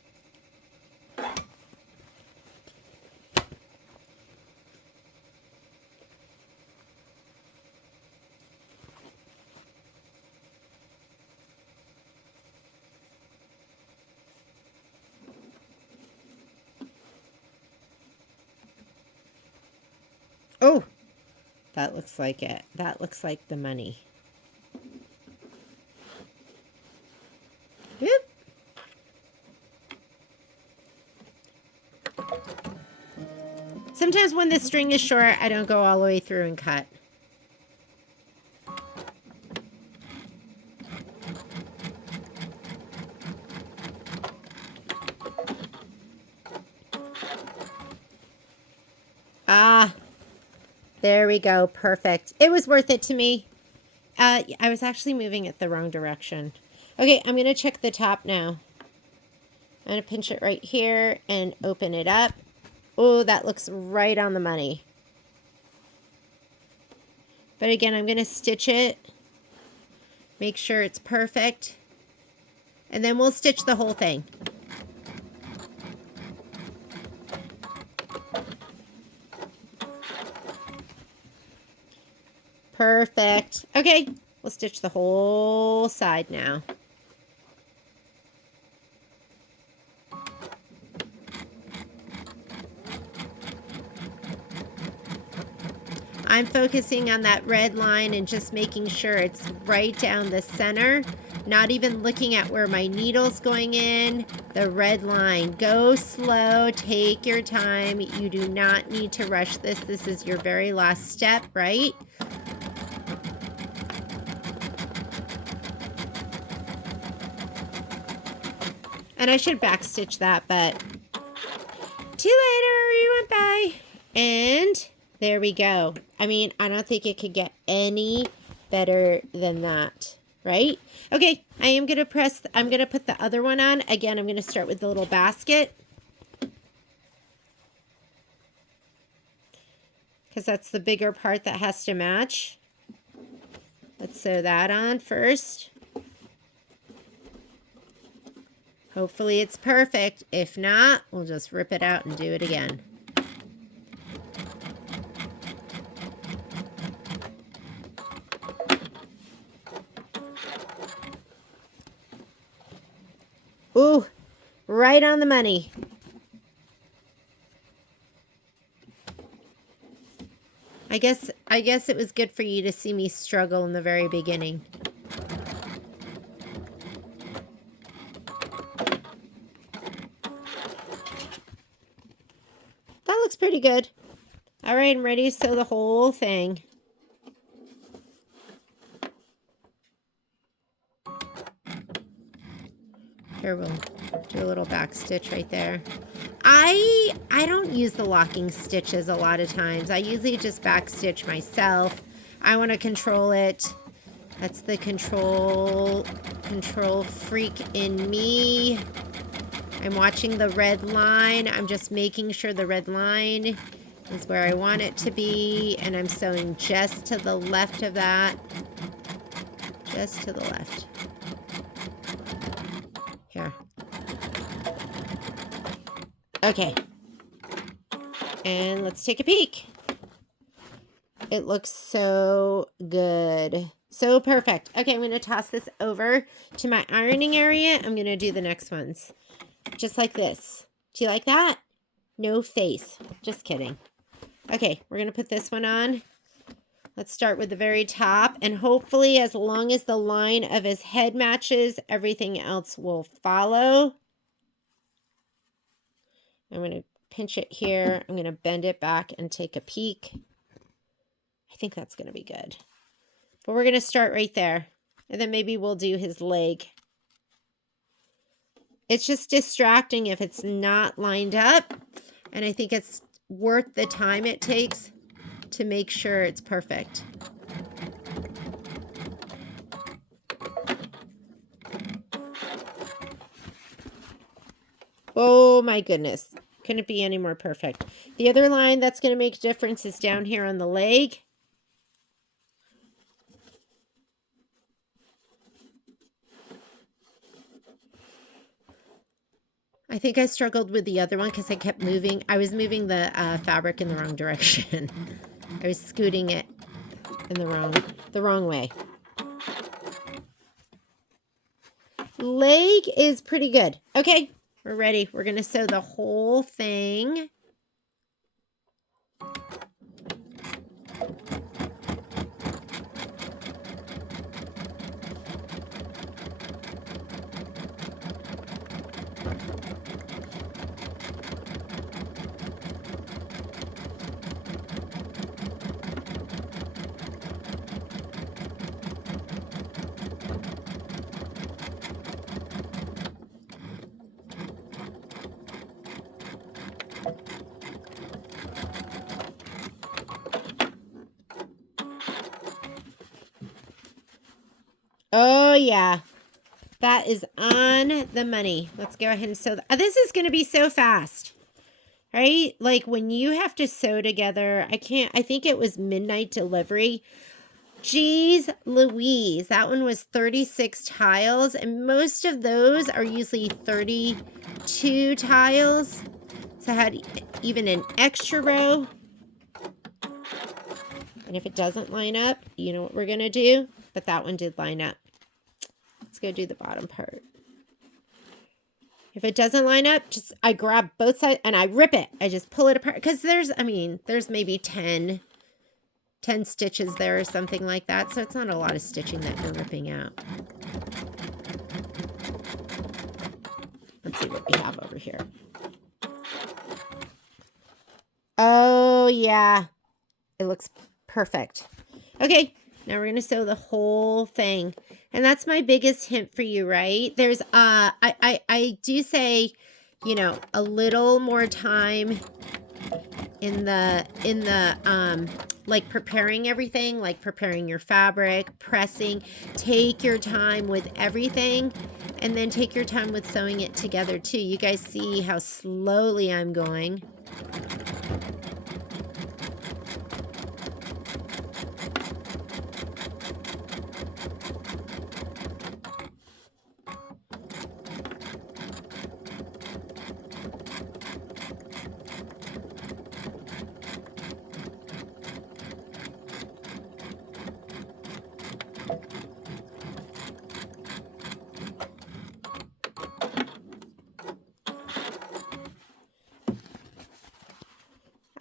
Oh, that looks like it. That looks like the money. Whoop. Sometimes when the string is short, I don't go all the way through and cut. Ah, there we go. Perfect. It was worth it to me. I was actually moving it the wrong direction. Okay, I'm going to check the top now. I'm going to pinch it right here and open it up. Oh, that looks right on the money. But again, I'm going to stitch it. Make sure it's perfect. And then we'll stitch the whole thing. Perfect. Okay, we'll stitch the whole side now. I'm focusing on that red line and just making sure it's right down the center, Not even looking at where my needle's going in. The red line. Go slow. Take your time. You do not need to rush this. This is your very last step, right? And I should backstitch that, but too later, we went by. And there we go. I mean, I don't think it could get any better than that, right? Okay, I'm going to put the other one on. Again, I'm going to start with the little basket, because that's the bigger part that has to match. Let's sew that on first. Hopefully it's perfect. If not, we'll just rip it out and do it again. Ooh, right on the money. I guess it was good for you to see me struggle in the very beginning. That looks pretty good. All right, I'm ready to sew the whole thing. Here, we'll do a little back stitch right there. I don't use the locking stitches a lot of times. I usually just back stitch myself. I want to control it. That's the control freak in me. I'm watching the red line. I'm just making sure the red line is where I want it to be. And I'm sewing just to the left of that. Just to the left. Here. Okay. And let's take a peek. It looks so good. So perfect. Okay, I'm going to toss this over to my ironing area. I'm going to do the next ones. Just like this. Do you like that? No face. Just kidding. Okay, we're going to put this one on. Let's start with the very top. And hopefully, as long as the line of his head matches, everything else will follow. I'm going to pinch it here. I'm going to bend it back and take a peek. I think that's going to be good. But we're going to start right there. And then maybe we'll do his leg. It's just distracting if it's not lined up. And I think it's worth the time it takes to make sure it's perfect. Oh my goodness. Couldn't be any more perfect. The other line that's going to make a difference is down here on the leg. I think I struggled with the other one because I kept moving. I was moving the fabric in the wrong direction. I was scooting it in the wrong way. Leg is pretty good. Okay, we're ready. We're going to sew the whole thing. Oh, yeah. That is on the money. Let's go ahead and sew. This is going to be so fast, right? Like when you have to sew together, I think it was midnight delivery. Geez Louise, that one was 36 tiles, and most of those are usually 32 tiles. So I had even an extra row. And if it doesn't line up, you know what we're going to do? But that one did line up. Let's go do the bottom part. If it doesn't line up, I grab both sides and I rip it. I just pull it apart. Because there's maybe 10 stitches there or something like that. So it's not a lot of stitching that you're ripping out. Let's see what we have over here. Oh, yeah. It looks perfect. Okay, now we're going to sew the whole thing. And that's my biggest hint for you, right? There's, I do say, you know, a little more time in the, like preparing everything, like preparing your fabric, pressing. Take your time with everything, and then take your time with sewing it together too. You guys see how slowly I'm going.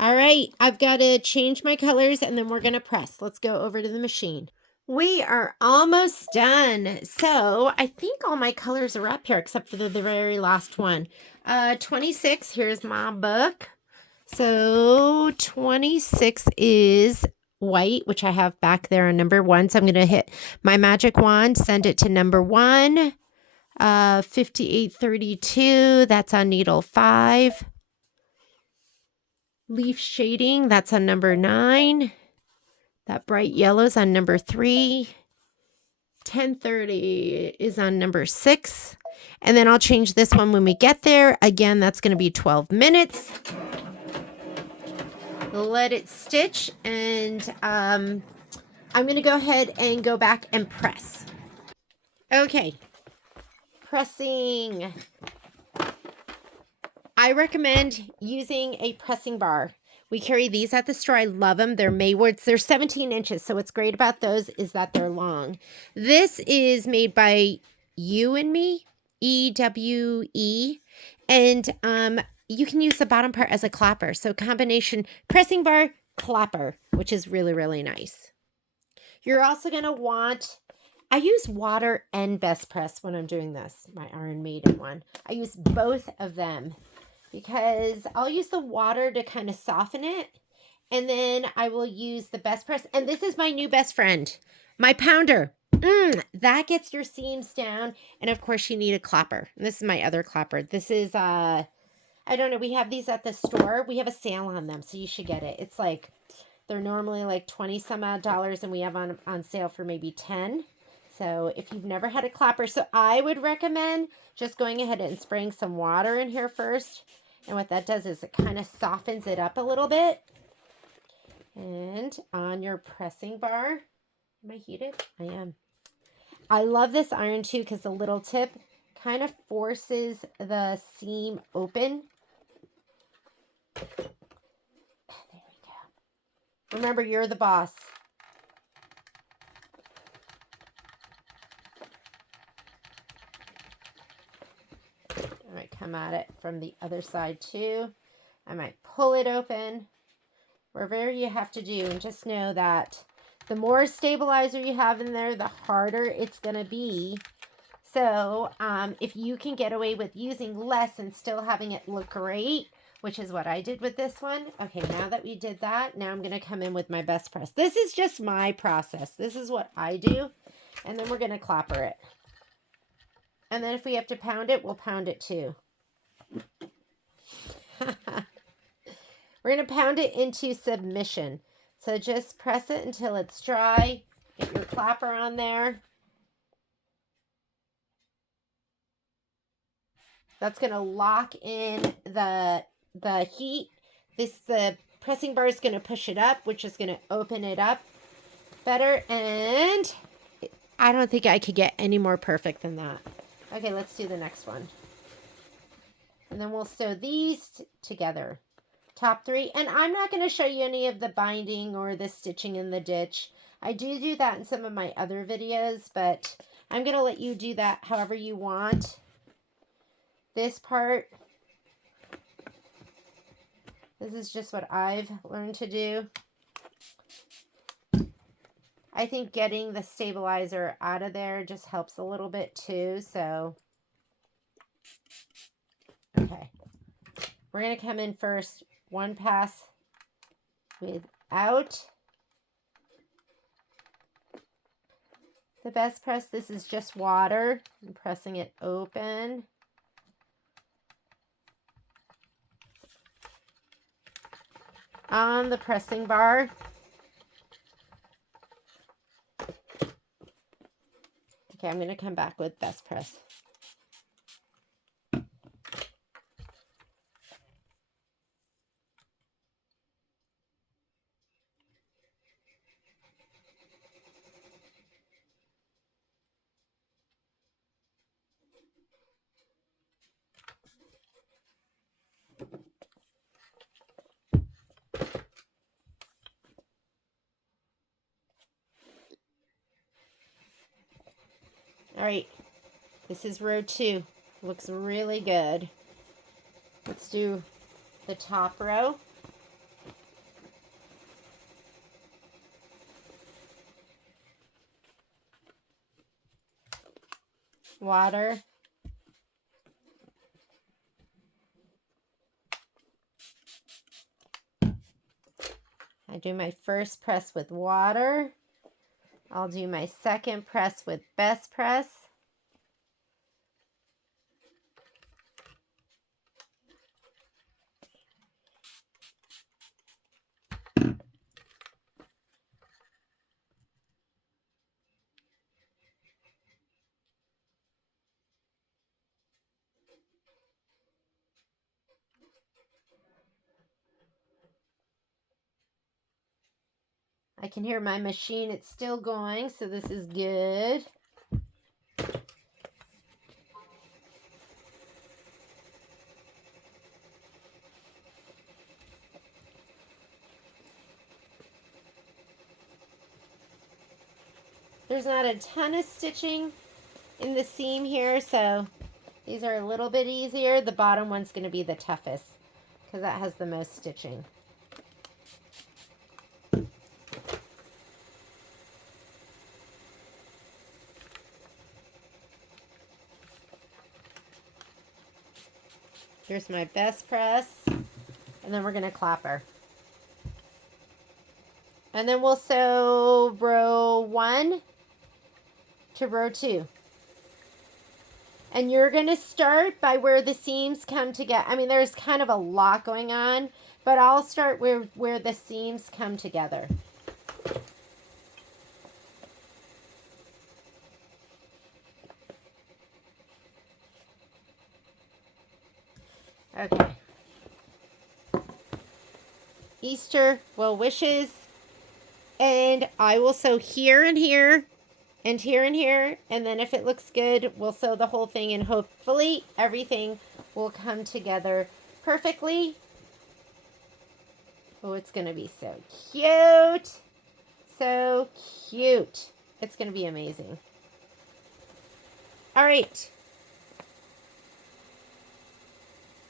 All right, I've got to change my colors and then we're going to press. Let's go over to the machine. We are almost done. So I think all my colors are up here except for the very last one. 26, here's my book. So 26 is white, which I have back there on number 1. So I'm going to hit my magic wand, send it to number 1. 5832, that's on needle 5. Leaf shading, that's on number 9. That bright yellow's on number 3. 1030 is on number 6. And then I'll change this one when we get there. Again, that's going to be 12 minutes. Let it stitch, and I'm going to go ahead and go back and press. Okay, pressing. I recommend using a pressing bar. We carry these at the store. I love them. They're Maywoods. They're 17 inches. So what's great about those is that they're long. This is made by You and Me, EWE. And you can use the bottom part as a clapper. So combination pressing bar, clapper, which is really, really nice. You're also going to want, I use water and Best Press when I'm doing this, my Iron Maiden one. I use both of them, because I'll use the water to kind of soften it, and then I will use the Best Press. And this is my new best friend, my pounder. That gets your seams down. And of course you need a clapper. And this is my other clapper. This is, I don't know, we have these at the store. We have a sale on them, so you should get it. It's like, they're normally like 20 some odd dollars, and we have on sale for maybe 10. So if you've never had a clapper, so I would recommend just going ahead and spraying some water in here first. And what that does is it kind of softens it up a little bit. And on your pressing bar, am I heated? I am. I love this iron too, because the little tip kind of forces the seam open. There we go. Remember, you're the boss. I might come at it from the other side too. I might pull it open, wherever you have to do. And just know that the more stabilizer you have in there, the harder it's going to be. So if you can get away with using less and still having it look great, which is what I did with this one. Okay, now that we did that, now I'm going to come in with my Best Press. This is just my process. This is what I do. And then we're going to clapper it. And then if we have to pound it, we'll pound it too. We're going to pound it into submission. So just press it until it's dry. Get your clapper on there. That's going to lock in the heat. The pressing bar is going to push it up, which is going to open it up better. And I don't think I could get any more perfect than that. Okay, let's do the next one. And then we'll sew these together. Top 3. And I'm not going to show you any of the binding or the stitching in the ditch. I do that in some of my other videos, but I'm going to let you do that however you want. This part, this is just what I've learned to do. I think getting the stabilizer out of there just helps a little bit too, so We're going to come in first, one pass without the best press. This is just water. I'm pressing it open. On the pressing bar. Okay, I'm going to come back with best press. All right, this is row 2. Looks really good. Let's do the top row. Water. I do my first press with water. I'll do my second press with best press. I can hear my machine. It's still going, so this is good. There's not a ton of stitching in the seam here, so these are a little bit easier. The bottom one's going to be the toughest because that has the most stitching. Here's my best press, and then we're going to clapper. And then we'll sew row 1 to row 2. And you're going to start by where the seams come together. I mean, there's kind of a lot going on, but I'll start where the seams come together. Okay. Easter, well wishes. And I will sew here and here and here and here. And then if it looks good, we'll sew the whole thing and hopefully everything will come together perfectly. Oh, it's going to be so cute. So cute. It's going to be amazing. All right.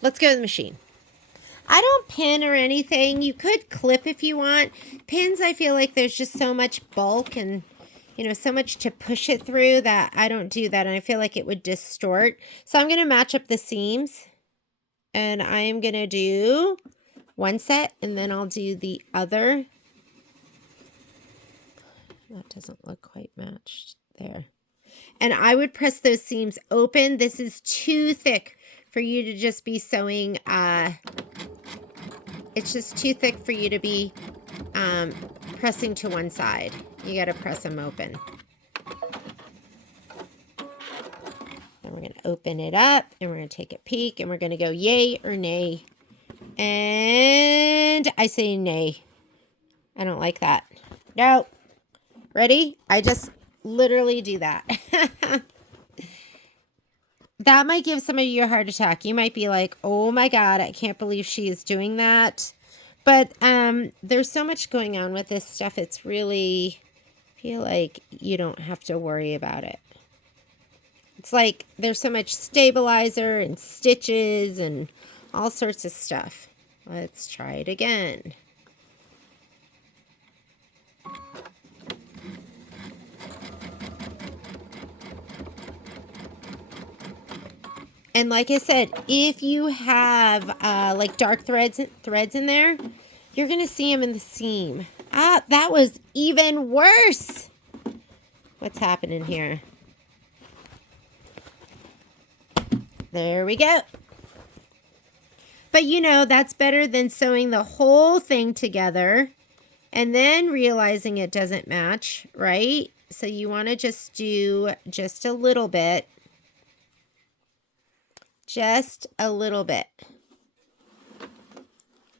Let's go to the machine. I don't pin or anything. You could clip if you want. Pins, I feel like there's just so much bulk and, you know, so much to push it through that I don't do that. And I feel like it would distort. So I'm going to match up the seams. And I'm going to do one set and then I'll do the other. That doesn't look quite matched there. And I would press those seams open. This is too thick for you to just be sewing. It's just too thick for you to be pressing to one side. You got to press them open. And we're going to open it up and we're going to take a peek and we're going to go yay or nay. And I say nay. I don't like that. No. Ready? I just literally do that. That might give some of you a heart attack. You might be like, oh my God, I can't believe she is doing that. But there's so much going on with this stuff. It's really, I feel like you don't have to worry about it. It's like there's so much stabilizer and stitches and all sorts of stuff. Let's try it again. And like I said, if you have like dark threads in there, you're going to see them in the seam. Ah, that was even worse. What's happening here? There we go. But you know, that's better than sewing the whole thing together and then realizing it doesn't match, right? So you want to just do just a little bit. Just a little bit. Let's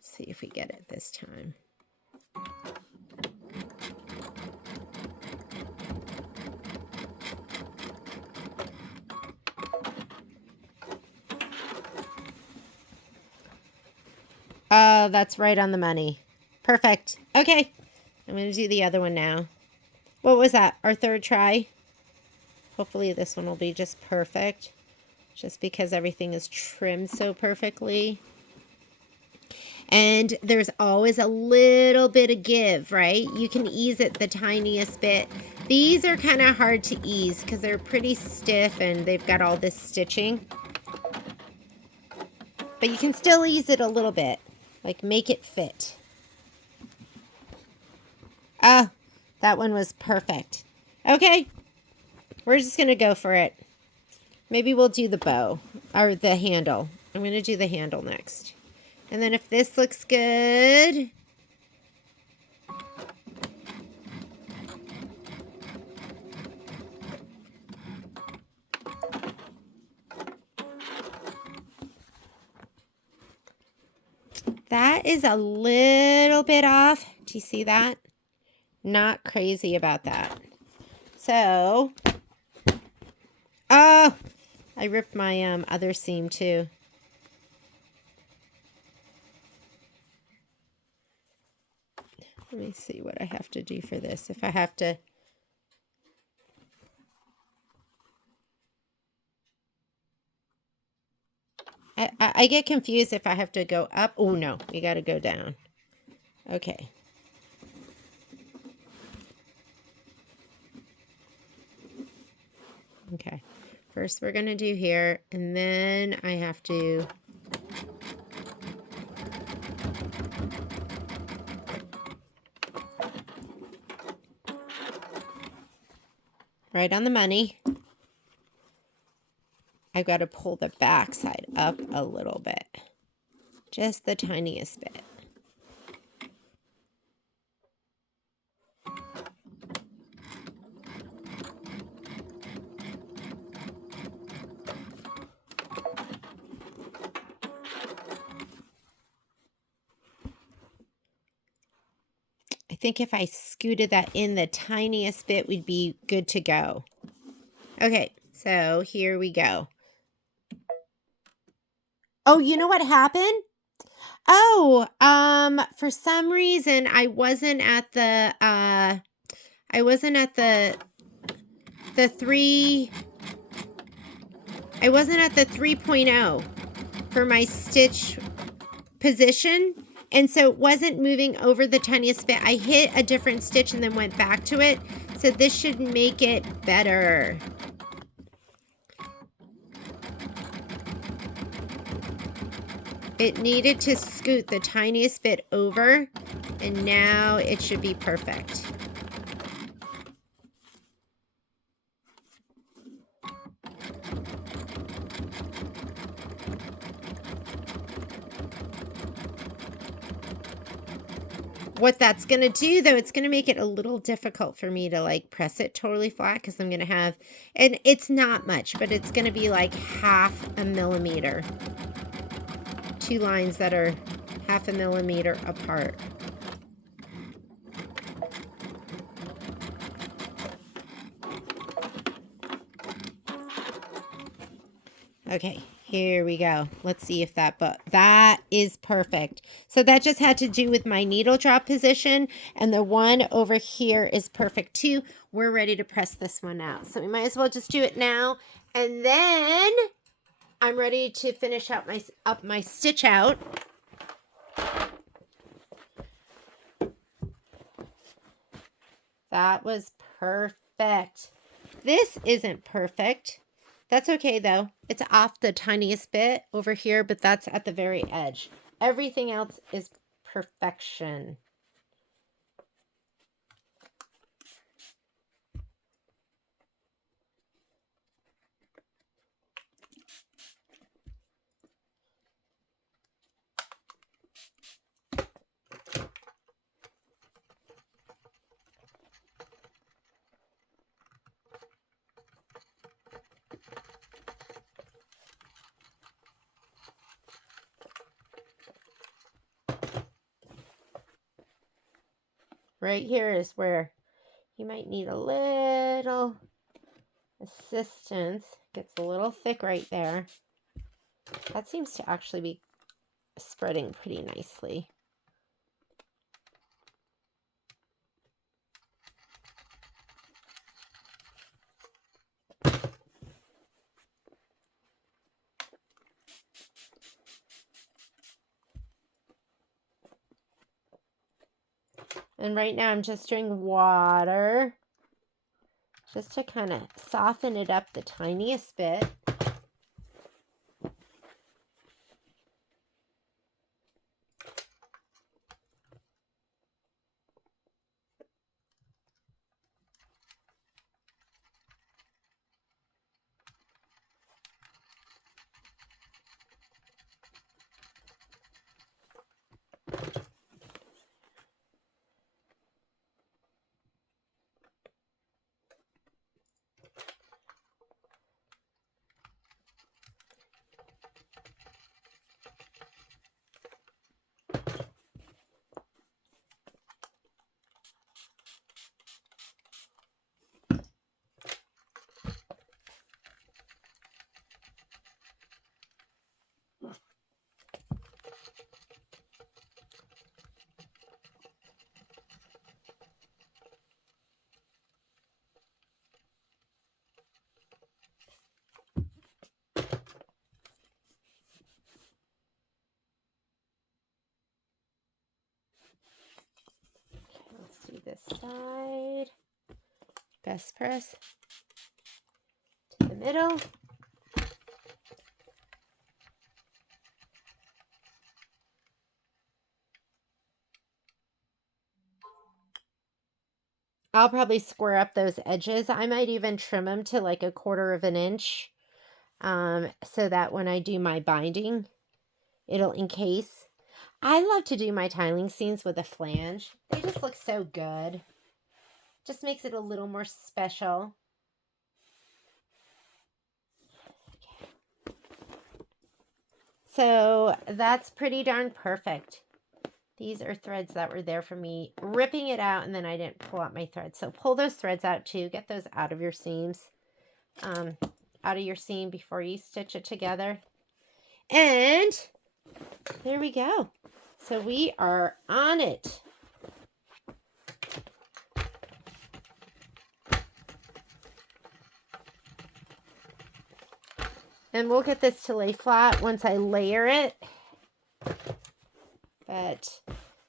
see if we get it this time. Oh, that's right on the money. Perfect. Okay. I'm going to do the other one now. What was that? Our third try? Hopefully this one will be just perfect. Just because everything is trimmed so perfectly. And there's always a little bit of give, right? You can ease it the tiniest bit. These are kind of hard to ease because they're pretty stiff and they've got all this stitching. But you can still ease it a little bit. Like make it fit. Ah, that one was perfect. Okay, we're just going to go for it. Maybe we'll do the bow or the handle. I'm going to do the handle next. And then if this looks good, that is a little bit off. Do you see that? Not crazy about that. So, oh, I ripped my other seam too. Let me see what I have to do for this. If I have to... I get confused if I have to go up. Oh, no. We got to go down. Okay. Okay. First we're going to do here. And then I have to... right on the money. I've got to pull the back side up a little bit. Just the tiniest bit. I think if I scooted that in the tiniest bit, we'd be good to go. Okay, so here we go. Oh, you know what happened? Oh, for some reason I wasn't at the 3.0 for my stitch position. And so it wasn't moving over the tiniest bit. I hit a different stitch and then went back to it. So this should make it better. It needed to scoot the tiniest bit over, and now it should be perfect. What that's going to do, though, it's going to make it a little difficult for me to, like, press it totally flat because I'm going to have, and it's not much, but it's going to be like 1/2 millimeter. 2 lines that are 1/2 millimeter apart. Okay, here we go. Let's see if that is perfect. So that just had to do with my needle drop position, and the one over here is perfect too. We're ready to press this one out. So we might as well just do it now, and then I'm ready to finish up my stitch out. That was perfect. This isn't perfect. That's okay though. It's off the tiniest bit over here, but that's at the very edge. Everything else is perfection. Right here is where you might need a little assistance. Gets a little thick right there. That seems to actually be spreading pretty nicely. And right now I'm just doing water just to kind of soften it up the tiniest bit. Let's do this side. Best press to the middle. I'll probably square up those edges. I might even trim them to like 1/4 of an inch so that when I do my binding, it'll encase. I love to do my tiling scenes with a flange. They just look so good. Just makes it a little more special. So that's pretty darn perfect. These are threads that were there for me ripping it out, and then I didn't pull out my threads. So pull those threads out too. Get those out of your seams, out of your seam before you stitch it together. And there we go. So we are on it. And we'll get this to lay flat once I layer it. But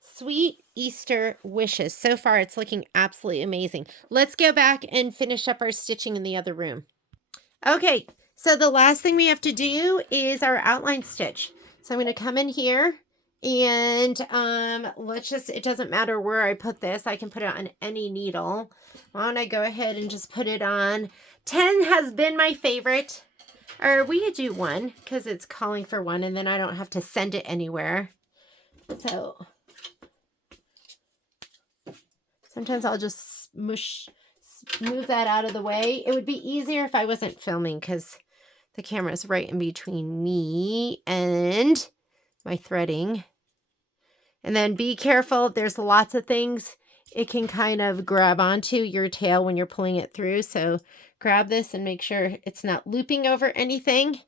sweet Easter wishes. So far, it's looking absolutely amazing. Let's go back and finish up our stitching in the other room. Okay, so the last thing we have to do is our outline stitch. So I'm going to come in here and it doesn't matter where I put this. I can put it on any needle. Why don't I go ahead and just put it on. 10 has been my favorite. Or we do 1 because it's calling for 1 and then I don't have to send it anywhere. So sometimes I'll just move that out of the way. It would be easier if I wasn't filming because the camera is right in between me and my threading. And then be careful. There's lots of things it can kind of grab onto your tail when you're pulling it through. So grab this and make sure it's not looping over anything.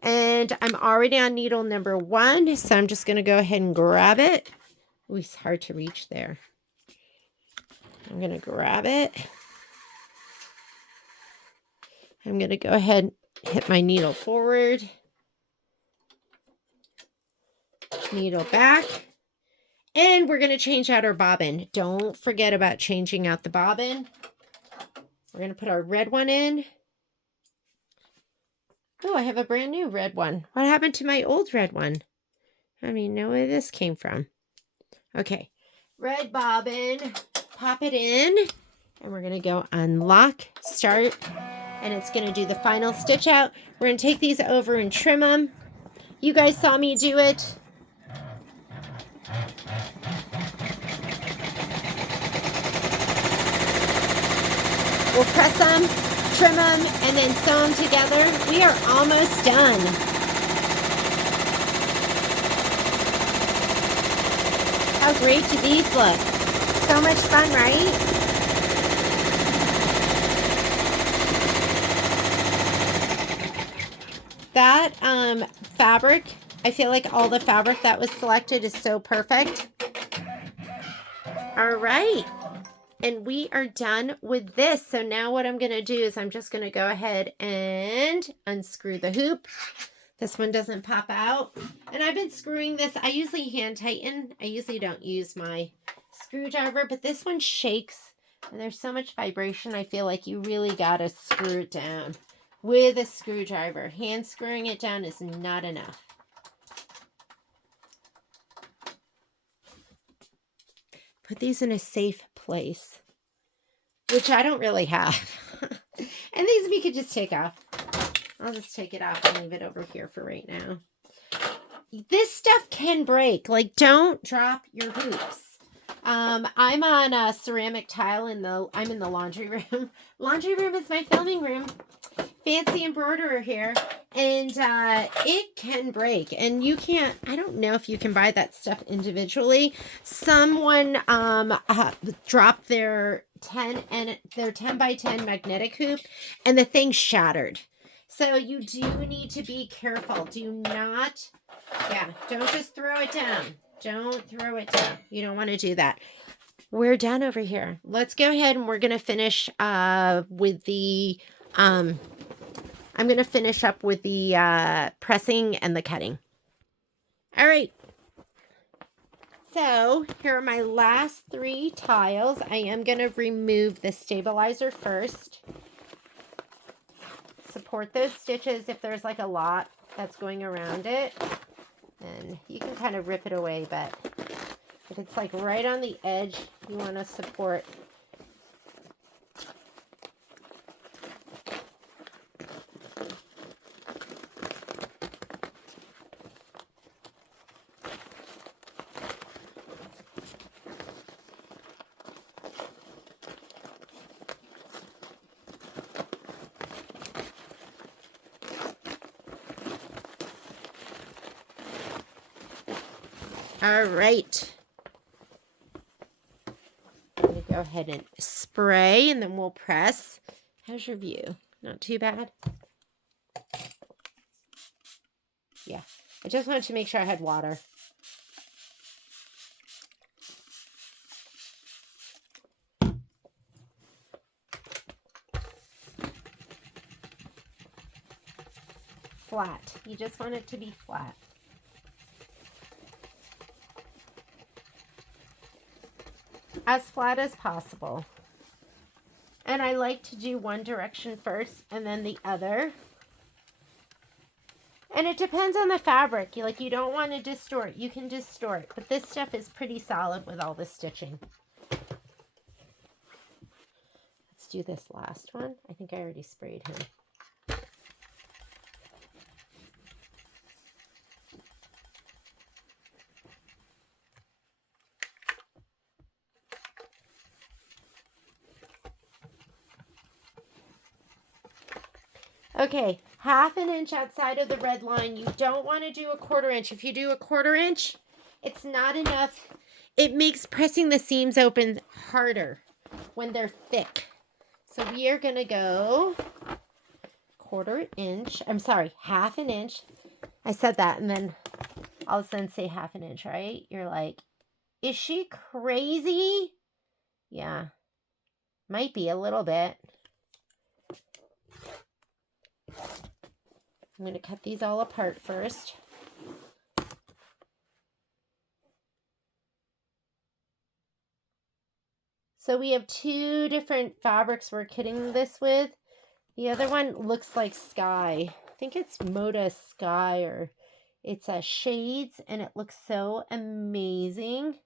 And I'm already on needle number 1. So I'm just going to go ahead and grab it. Ooh, it's hard to reach there. I'm going to grab it. I'm going to go ahead and hit my needle forward. Needle back. And we're going to change out our bobbin. Don't forget about changing out the bobbin. We're going to put our red one in. Oh, I have a brand new red one. What happened to my old red one? I don't even know where this came from. Okay, red bobbin, pop it in, and we're gonna go unlock, start, and it's gonna do the final stitch out. We're gonna take these over and trim them. You guys saw me do it. We'll press them, trim them, and then sew them together. We are almost done. How great do these look? So much fun, right? That fabric, I feel like all the fabric that was selected is so perfect. All right. And we are done with this. So now what I'm going to do is I'm just going to go ahead and unscrew the hoop. This one doesn't pop out. And I've been screwing this. I usually hand tighten. I usually don't use my screwdriver, but this one shakes. And there's so much vibration. I feel like you really got to screw it down with a screwdriver. Hand screwing it down is not enough. Put these in a safe place, which I don't really have. And these we could just take off. I'll just take it off and leave it over here for right now. This stuff can break. Like, don't drop your hoops. I'm on a ceramic tile I'm in the laundry room. Laundry room is my filming room. Fancy embroiderer here. And it can break. And you can't, I don't know if you can buy that stuff individually. Someone dropped their 10 by 10 magnetic hoop and the thing shattered. So you do need to be careful. Do not, don't just throw it down. Don't throw it down. You don't want to do that. We're done over here. Let's go ahead and we're going to finish with the, I'm going to finish up with the pressing and the cutting. All right. So here are my last 3 tiles. I am going to remove the stabilizer first. Support those stitches if there's like a lot that's going around it. And you can kind of rip it away, but if it's like right on the edge, you want to support. All right. I'm going to go ahead and spray and then we'll press. How's your view? Not too bad? Yeah. I just wanted to make sure I had water. Flat. You just want it to be flat. As flat as possible. And I like to do one direction first and then the other. And it depends on the fabric. You don't want to distort. You can distort, but this stuff is pretty solid with all the stitching. Let's do this last one. I think I already sprayed him. Okay, 1/2 inch outside of the red line. You don't want to do a 1/4 inch. If you do a 1/4 inch, it's not enough. It makes pressing the seams open harder when they're thick. So we are going to go 1/4 inch. I'm sorry, 1/2 inch. I said that and then all of a sudden say 1/2 inch, right? You're like, is she crazy? Yeah, might be a little bit. I'm going to cut these all apart first. So we have 2 different fabrics we're kitting this with. The other one looks like sky. think it's Moda Sky, or it's a shades, and it looks so amazing.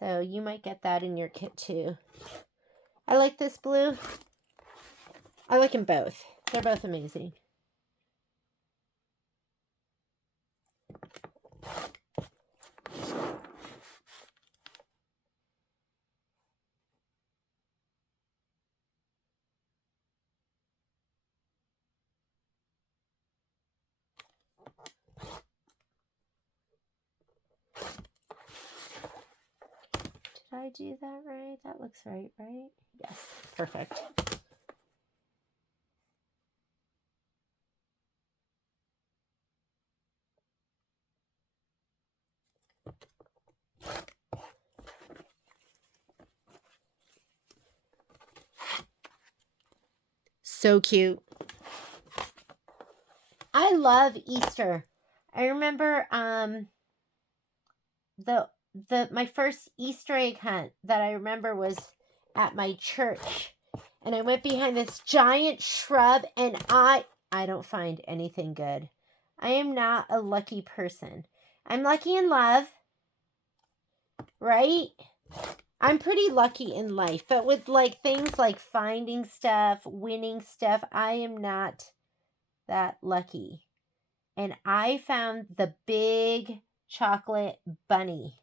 So you might get that in your kit too. I like this blue. I like them both. They're both amazing. Did I do that right? That looks right, right? Yes, perfect. So cute. I love Easter. I remember my first Easter egg hunt that I remember was at my church. And I went behind this giant shrub, and I don't find anything good. I am not a lucky person. I'm lucky in love, right? I'm pretty lucky in life, but with like things like finding stuff, winning stuff, I am not that lucky. And I found the big chocolate bunny.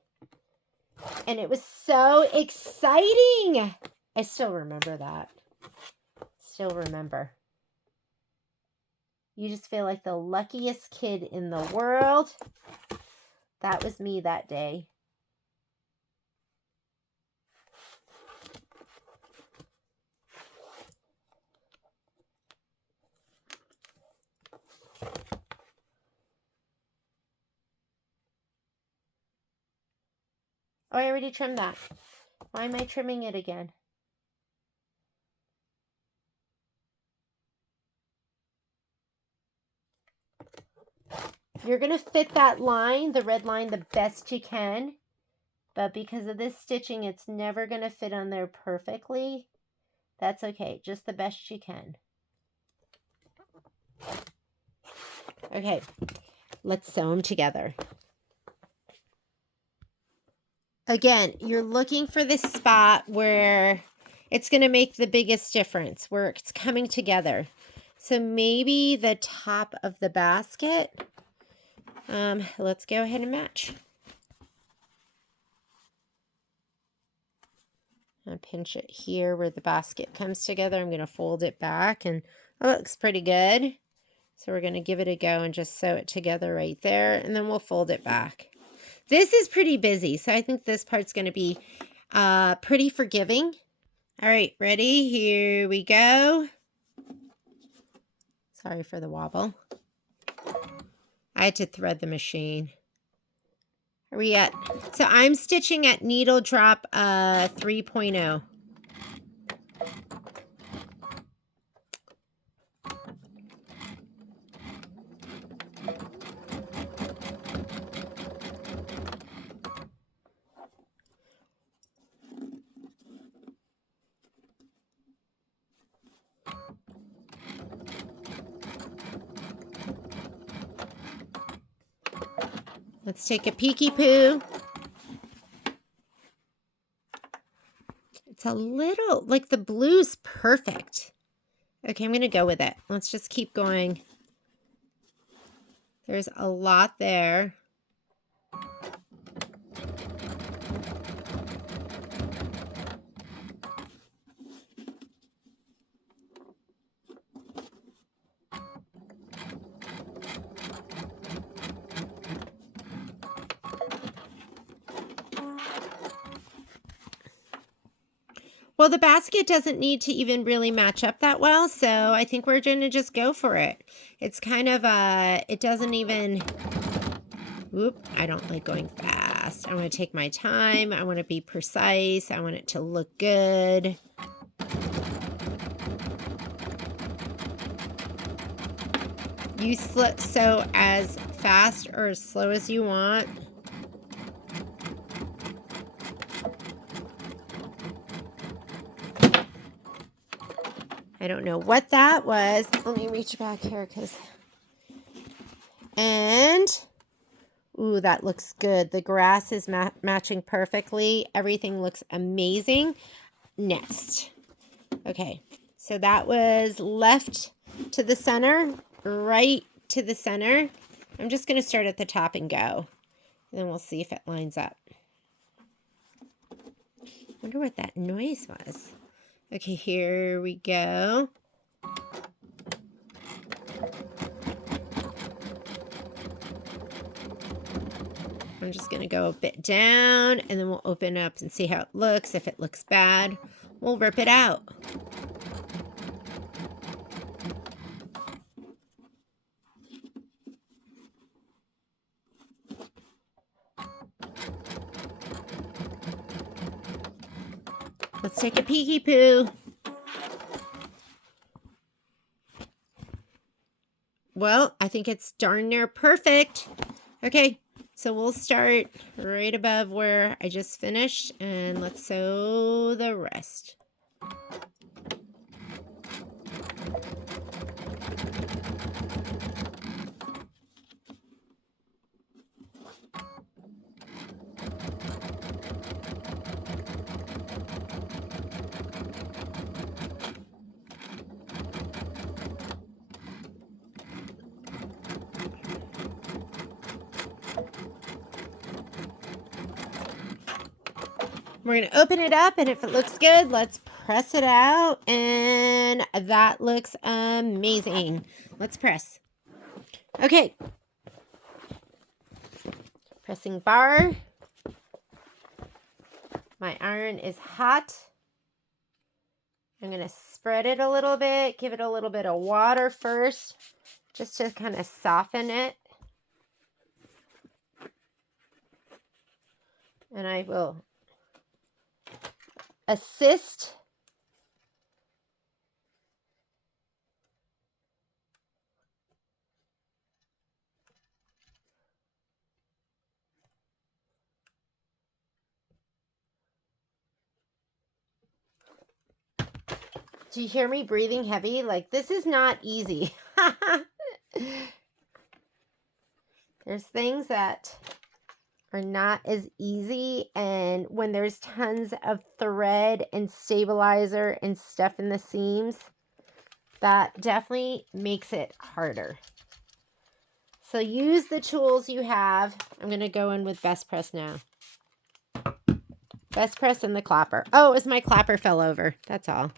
And it was so exciting. I still remember that. Still remember. You just feel like the luckiest kid in the world. That was me that day. Oh, I already trimmed that. Why am I trimming it again? You're going to fit that line, the red line, the best you can. But because of this stitching, it's never going to fit on there perfectly. That's okay. Just the best you can. Okay. Let's sew them together. Again, you're looking for this spot where it's going to make the biggest difference, where it's coming together. So maybe the top of the basket. Let's go ahead and match. I'll pinch it here where the basket comes together. I'm going to fold it back, and it looks pretty good. So we're going to give it a go and just sew it together right there, and then we'll fold it back. This is pretty busy, so I think this part's going to be pretty forgiving. All right, ready? Here we go. Sorry for the wobble. I had to thread the machine. Are we at? So I'm stitching at needle drop 3.0. Let's take a peeky poo. It's a little, like the blue's perfect. Okay, I'm going to go with it. Let's just keep going. There's a lot there. Well, the basket doesn't need to even really match up that well, so I think we're going to just go for it. It's kind of, it doesn't even, whoop, I don't like going fast. I want to take my time. I want to be precise. I want it to look good. You sew as fast or as slow as you want. I don't know what that was. Let me reach back here and ooh, that looks good. The grass is matching perfectly. Everything looks amazing. Next. Okay, so that was left to the center, right to the center. I'm just going to start at the top and go. And then we'll see if it lines up. Wonder what that noise was. Okay, here we go. I'm just going to go a bit down, and then we'll open up and see how it looks. If it looks bad, we'll rip it out. Let's take a peeky poo. Well, I think it's darn near perfect. Okay, so we'll start right above where I just finished, and let's sew the rest. We're going to open it up, and if it looks good, let's press it out, and that looks amazing. Let's press. Okay. Pressing bar. My iron is hot. I'm going to spread it a little bit, give it a little bit of water first, just to kind of soften it. And I will assist. Do you hear me breathing heavy? Like, this is not easy. There's things that are not as easy, and when there's tons of thread and stabilizer and stuff in the seams, that definitely makes it harder. So use the tools you have. I'm going to go in with best press now. Best press and the clapper. Oh, it was my clapper fell over. That's all.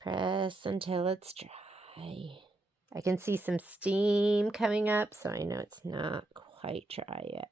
Press until it's dry. I can see some steam coming up, so I know it's not quite dry yet.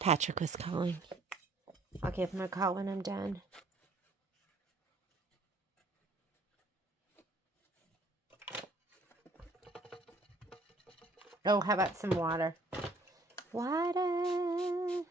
Patrick was calling. I'll give him a call when I'm done. Oh, how about some water? Water.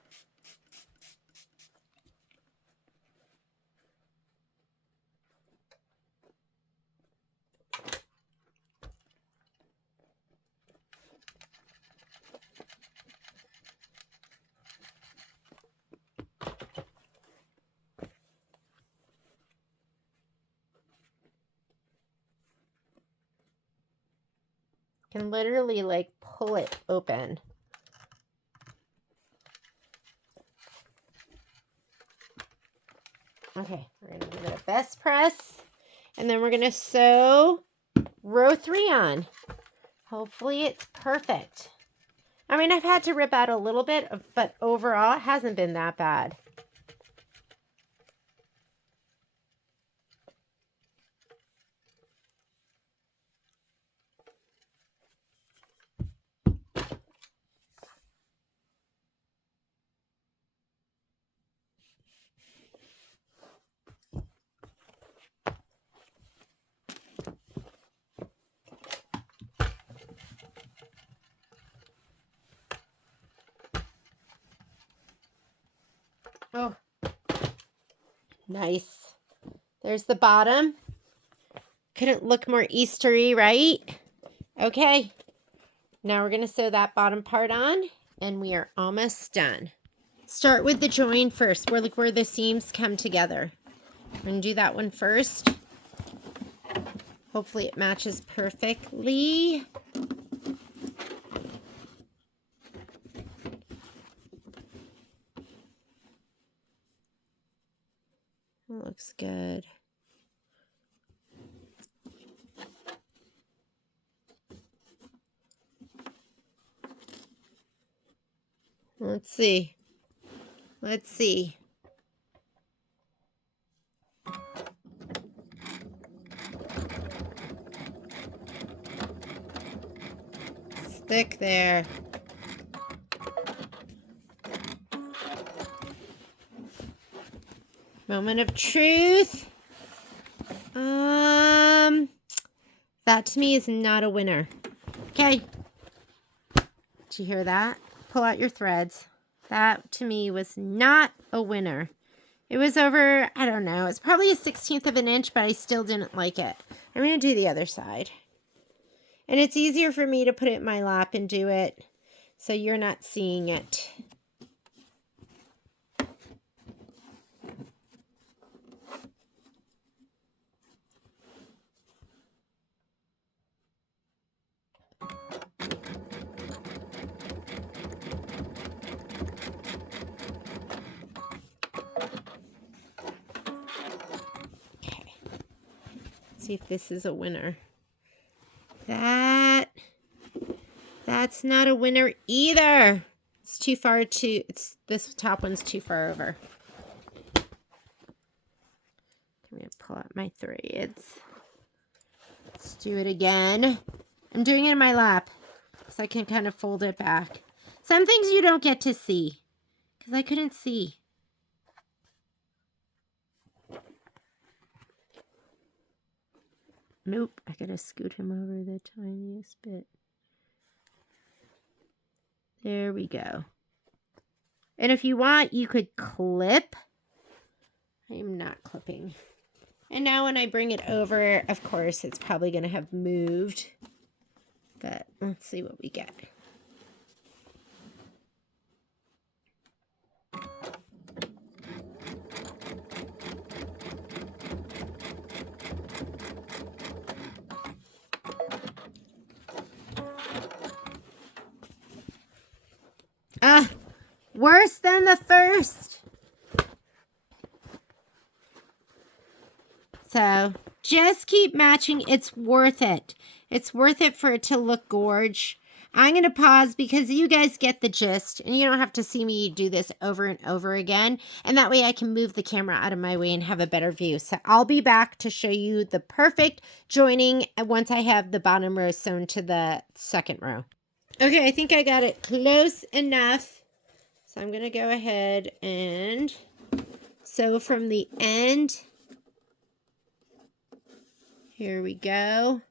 Can literally like pull it open. Okay, we're going to give it a best press, and then we're going to sew row 3 on. Hopefully it's perfect. I mean, I've had to rip out a little bit, but overall it hasn't been that bad. Nice. There's the bottom. Couldn't look more Eastery, right? Okay. Now we're going to sew that bottom part on, and we are almost done. Start with the join first, where the seams come together. I'm going to do that one first. Hopefully it matches perfectly. That looks good. Let's see. Let's see. Stick there. Moment of truth. That to me is not a winner. Okay. Did you hear that? Pull out your threads. That to me was not a winner. It was over, I don't know, it's probably a 1/16 of an inch, but I still didn't like it. I'm going to do the other side. And it's easier for me to put it in my lap and do it so you're not seeing it. See if this is a winner. That's not a winner either. It's too far to, this top one's too far over. I'm going to pull out my threads. Let's do it again. I'm doing it in my lap so I can kind of fold it back. Some things you don't get to see because I couldn't see. Nope, I gotta scoot him over the tiniest bit. There we go. And if you want, you could clip. I am not clipping. And now when I bring it over, of course, it's probably gonna have moved. But let's see what we get. Worse than the first. So just keep matching. It's worth it. It's worth it for it to look gorge. I'm going to pause because you guys get the gist and you don't have to see me do this over and over again. And that way I can move the camera out of my way and have a better view. So I'll be back to show you the perfect joining once I have the bottom row sewn to the second row. Okay, I think I got it close enough. So I'm going to go ahead and sew from the end. Here we go.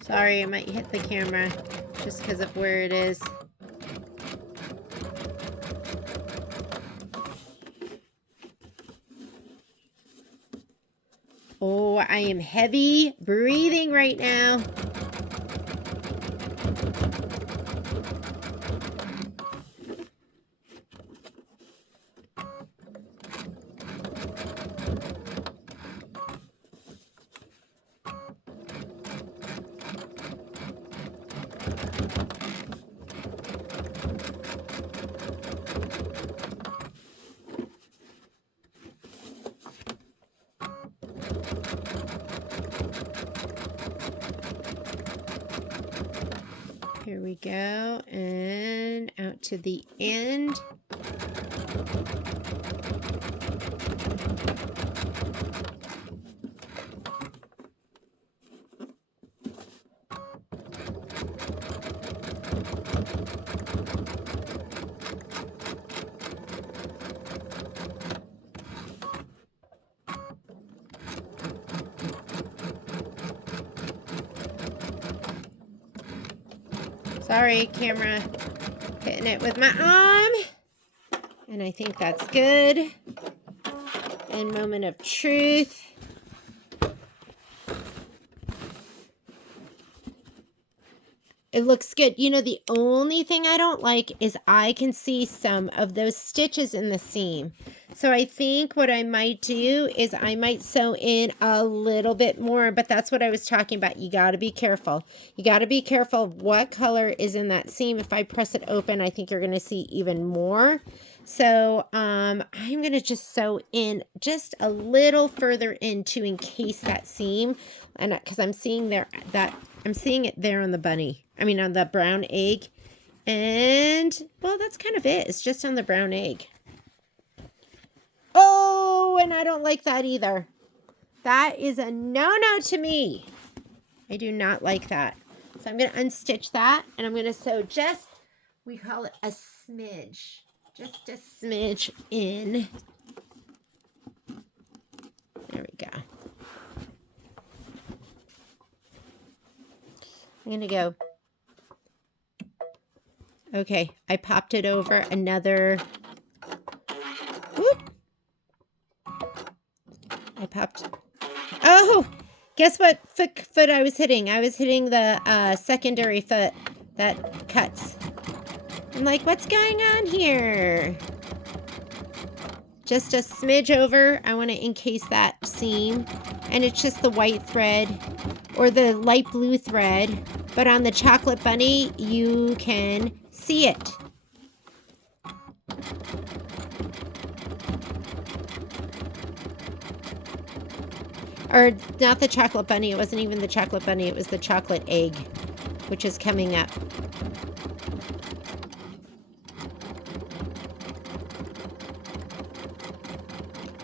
Sorry, I might hit the camera just because of where it is. Oh, I am heavy breathing right now. Here we go, and out to the end. Sorry, camera. Hitting it with my arm. And I think that's good. And moment of truth. It looks good. You know, the only thing I don't like is I can see some of those stitches in the seam. So I think what I might do is I might sew in a little bit more, but that's what I was talking about. You got to be careful. You got to be careful of what color is in that seam. If I press it open, I think you're going to see even more. So I'm going to just sew in just a little further in to encase that seam. And because I'm seeing there that I'm seeing it there on the bunny. I mean, on the brown egg. And, well, that's kind of it. It's just on the brown egg. Oh, and I don't like that either. That is a no-no to me. I do not like that. So I'm going to unstitch that. And I'm going to sew just, we call it a smidge. Just a smidge in. There we go. I'm going to go. Okay, I popped it over another. Whoop. I popped. Oh, guess what foot I was hitting? I was hitting the secondary foot that cuts. I'm like, what's going on here? Just a smidge over. I want to encase that seam. And it's just the white thread or the light blue thread. But on the chocolate bunny, you can see it. Or not the chocolate bunny. It wasn't even the chocolate bunny. It was the chocolate egg, which is coming up.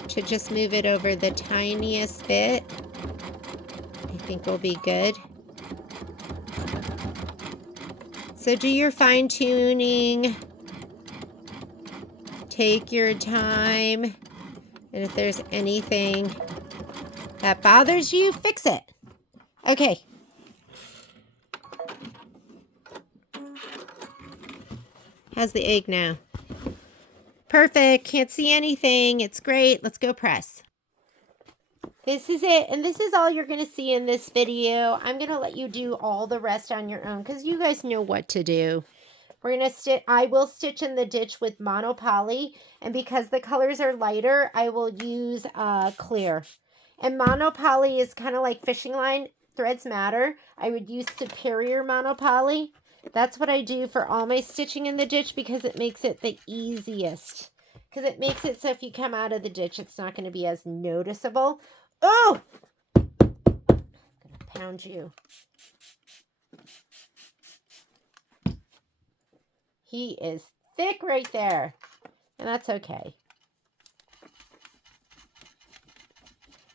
To just move it over the tiniest bit, I think will be good. So do your fine tuning. Take your time. And if there's anything that bothers you, fix it. Okay. How's the egg now? Perfect. Can't see anything. It's great. Let's go press. This is it. And this is all you're going to see in this video. I'm going to let you do all the rest on your own because you guys know what to do. We're going to stitch. I will stitch in the ditch with monopoly. And because the colors are lighter, I will use clear. And monopoly is kind of like fishing line. Threads matter. I would use superior monopoly. That's what I do for all my stitching in the ditch because it makes it the easiest. Because it makes it so if you come out of the ditch, it's not going to be as noticeable. Oh! I'm going to pound you. He is thick right there. And that's okay.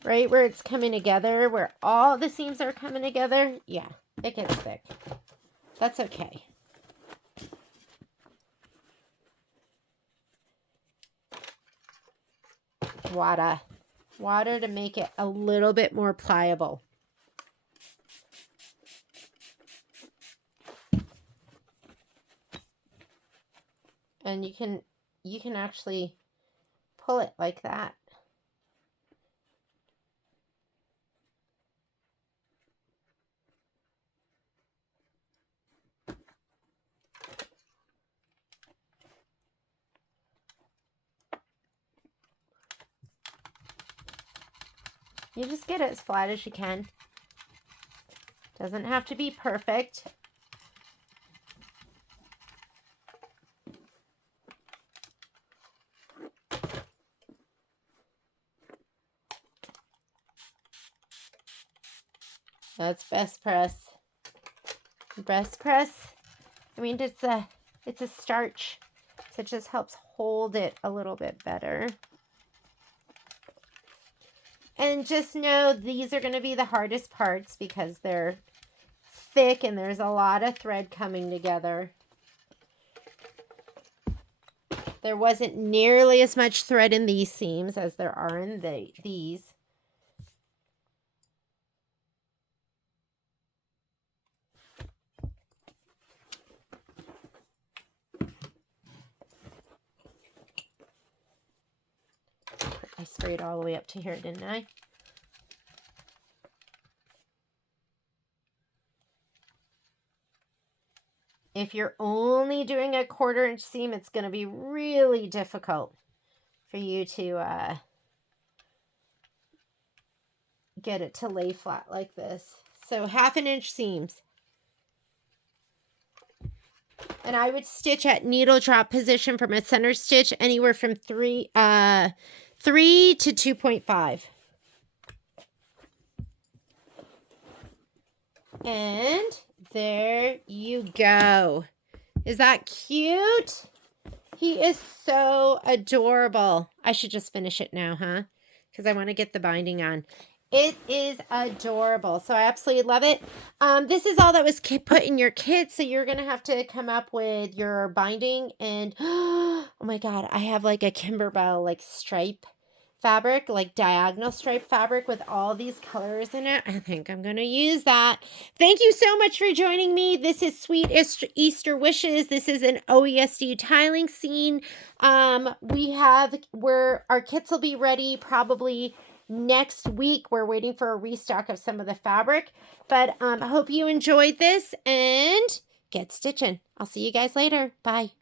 Right where it's coming together, where all the seams are coming together, yeah, it gets thick. That's okay. Water to make it a little bit more pliable. And you can actually pull it like that. You just get it as flat as you can. Doesn't have to be perfect. That's best press. Best press. I mean, it's a starch, so it just helps hold it a little bit better. And just know these are going to be the hardest parts because they're thick and there's a lot of thread coming together. There wasn't nearly as much thread in these seams as there are in these. I sprayed all the way up to here, didn't I? If you're only doing a 1/4 inch seam, it's going to be really difficult for you to get it to lay flat like this. So 1/2 inch seams. And I would stitch at needle drop position from a center stitch anywhere from 3 to 2.5. And there you go. Is that cute? He is so adorable. I should just finish it now, huh? Because I want to get the binding on. It is adorable. So I absolutely love it. This is all that was put in your kit. So you're going to have to come up with your binding. And oh my God, I have like a Kimberbell like stripe fabric, like diagonal stripe fabric with all these colors in it. I think I'm going to use that. Thank you so much for joining me. This is Sweet Easter Wishes. This is an OESD tiling scene. Our kits will be ready probably next week. We're waiting for a restock of some of the fabric, but I hope you enjoyed this and get stitching. I'll see you guys later. Bye.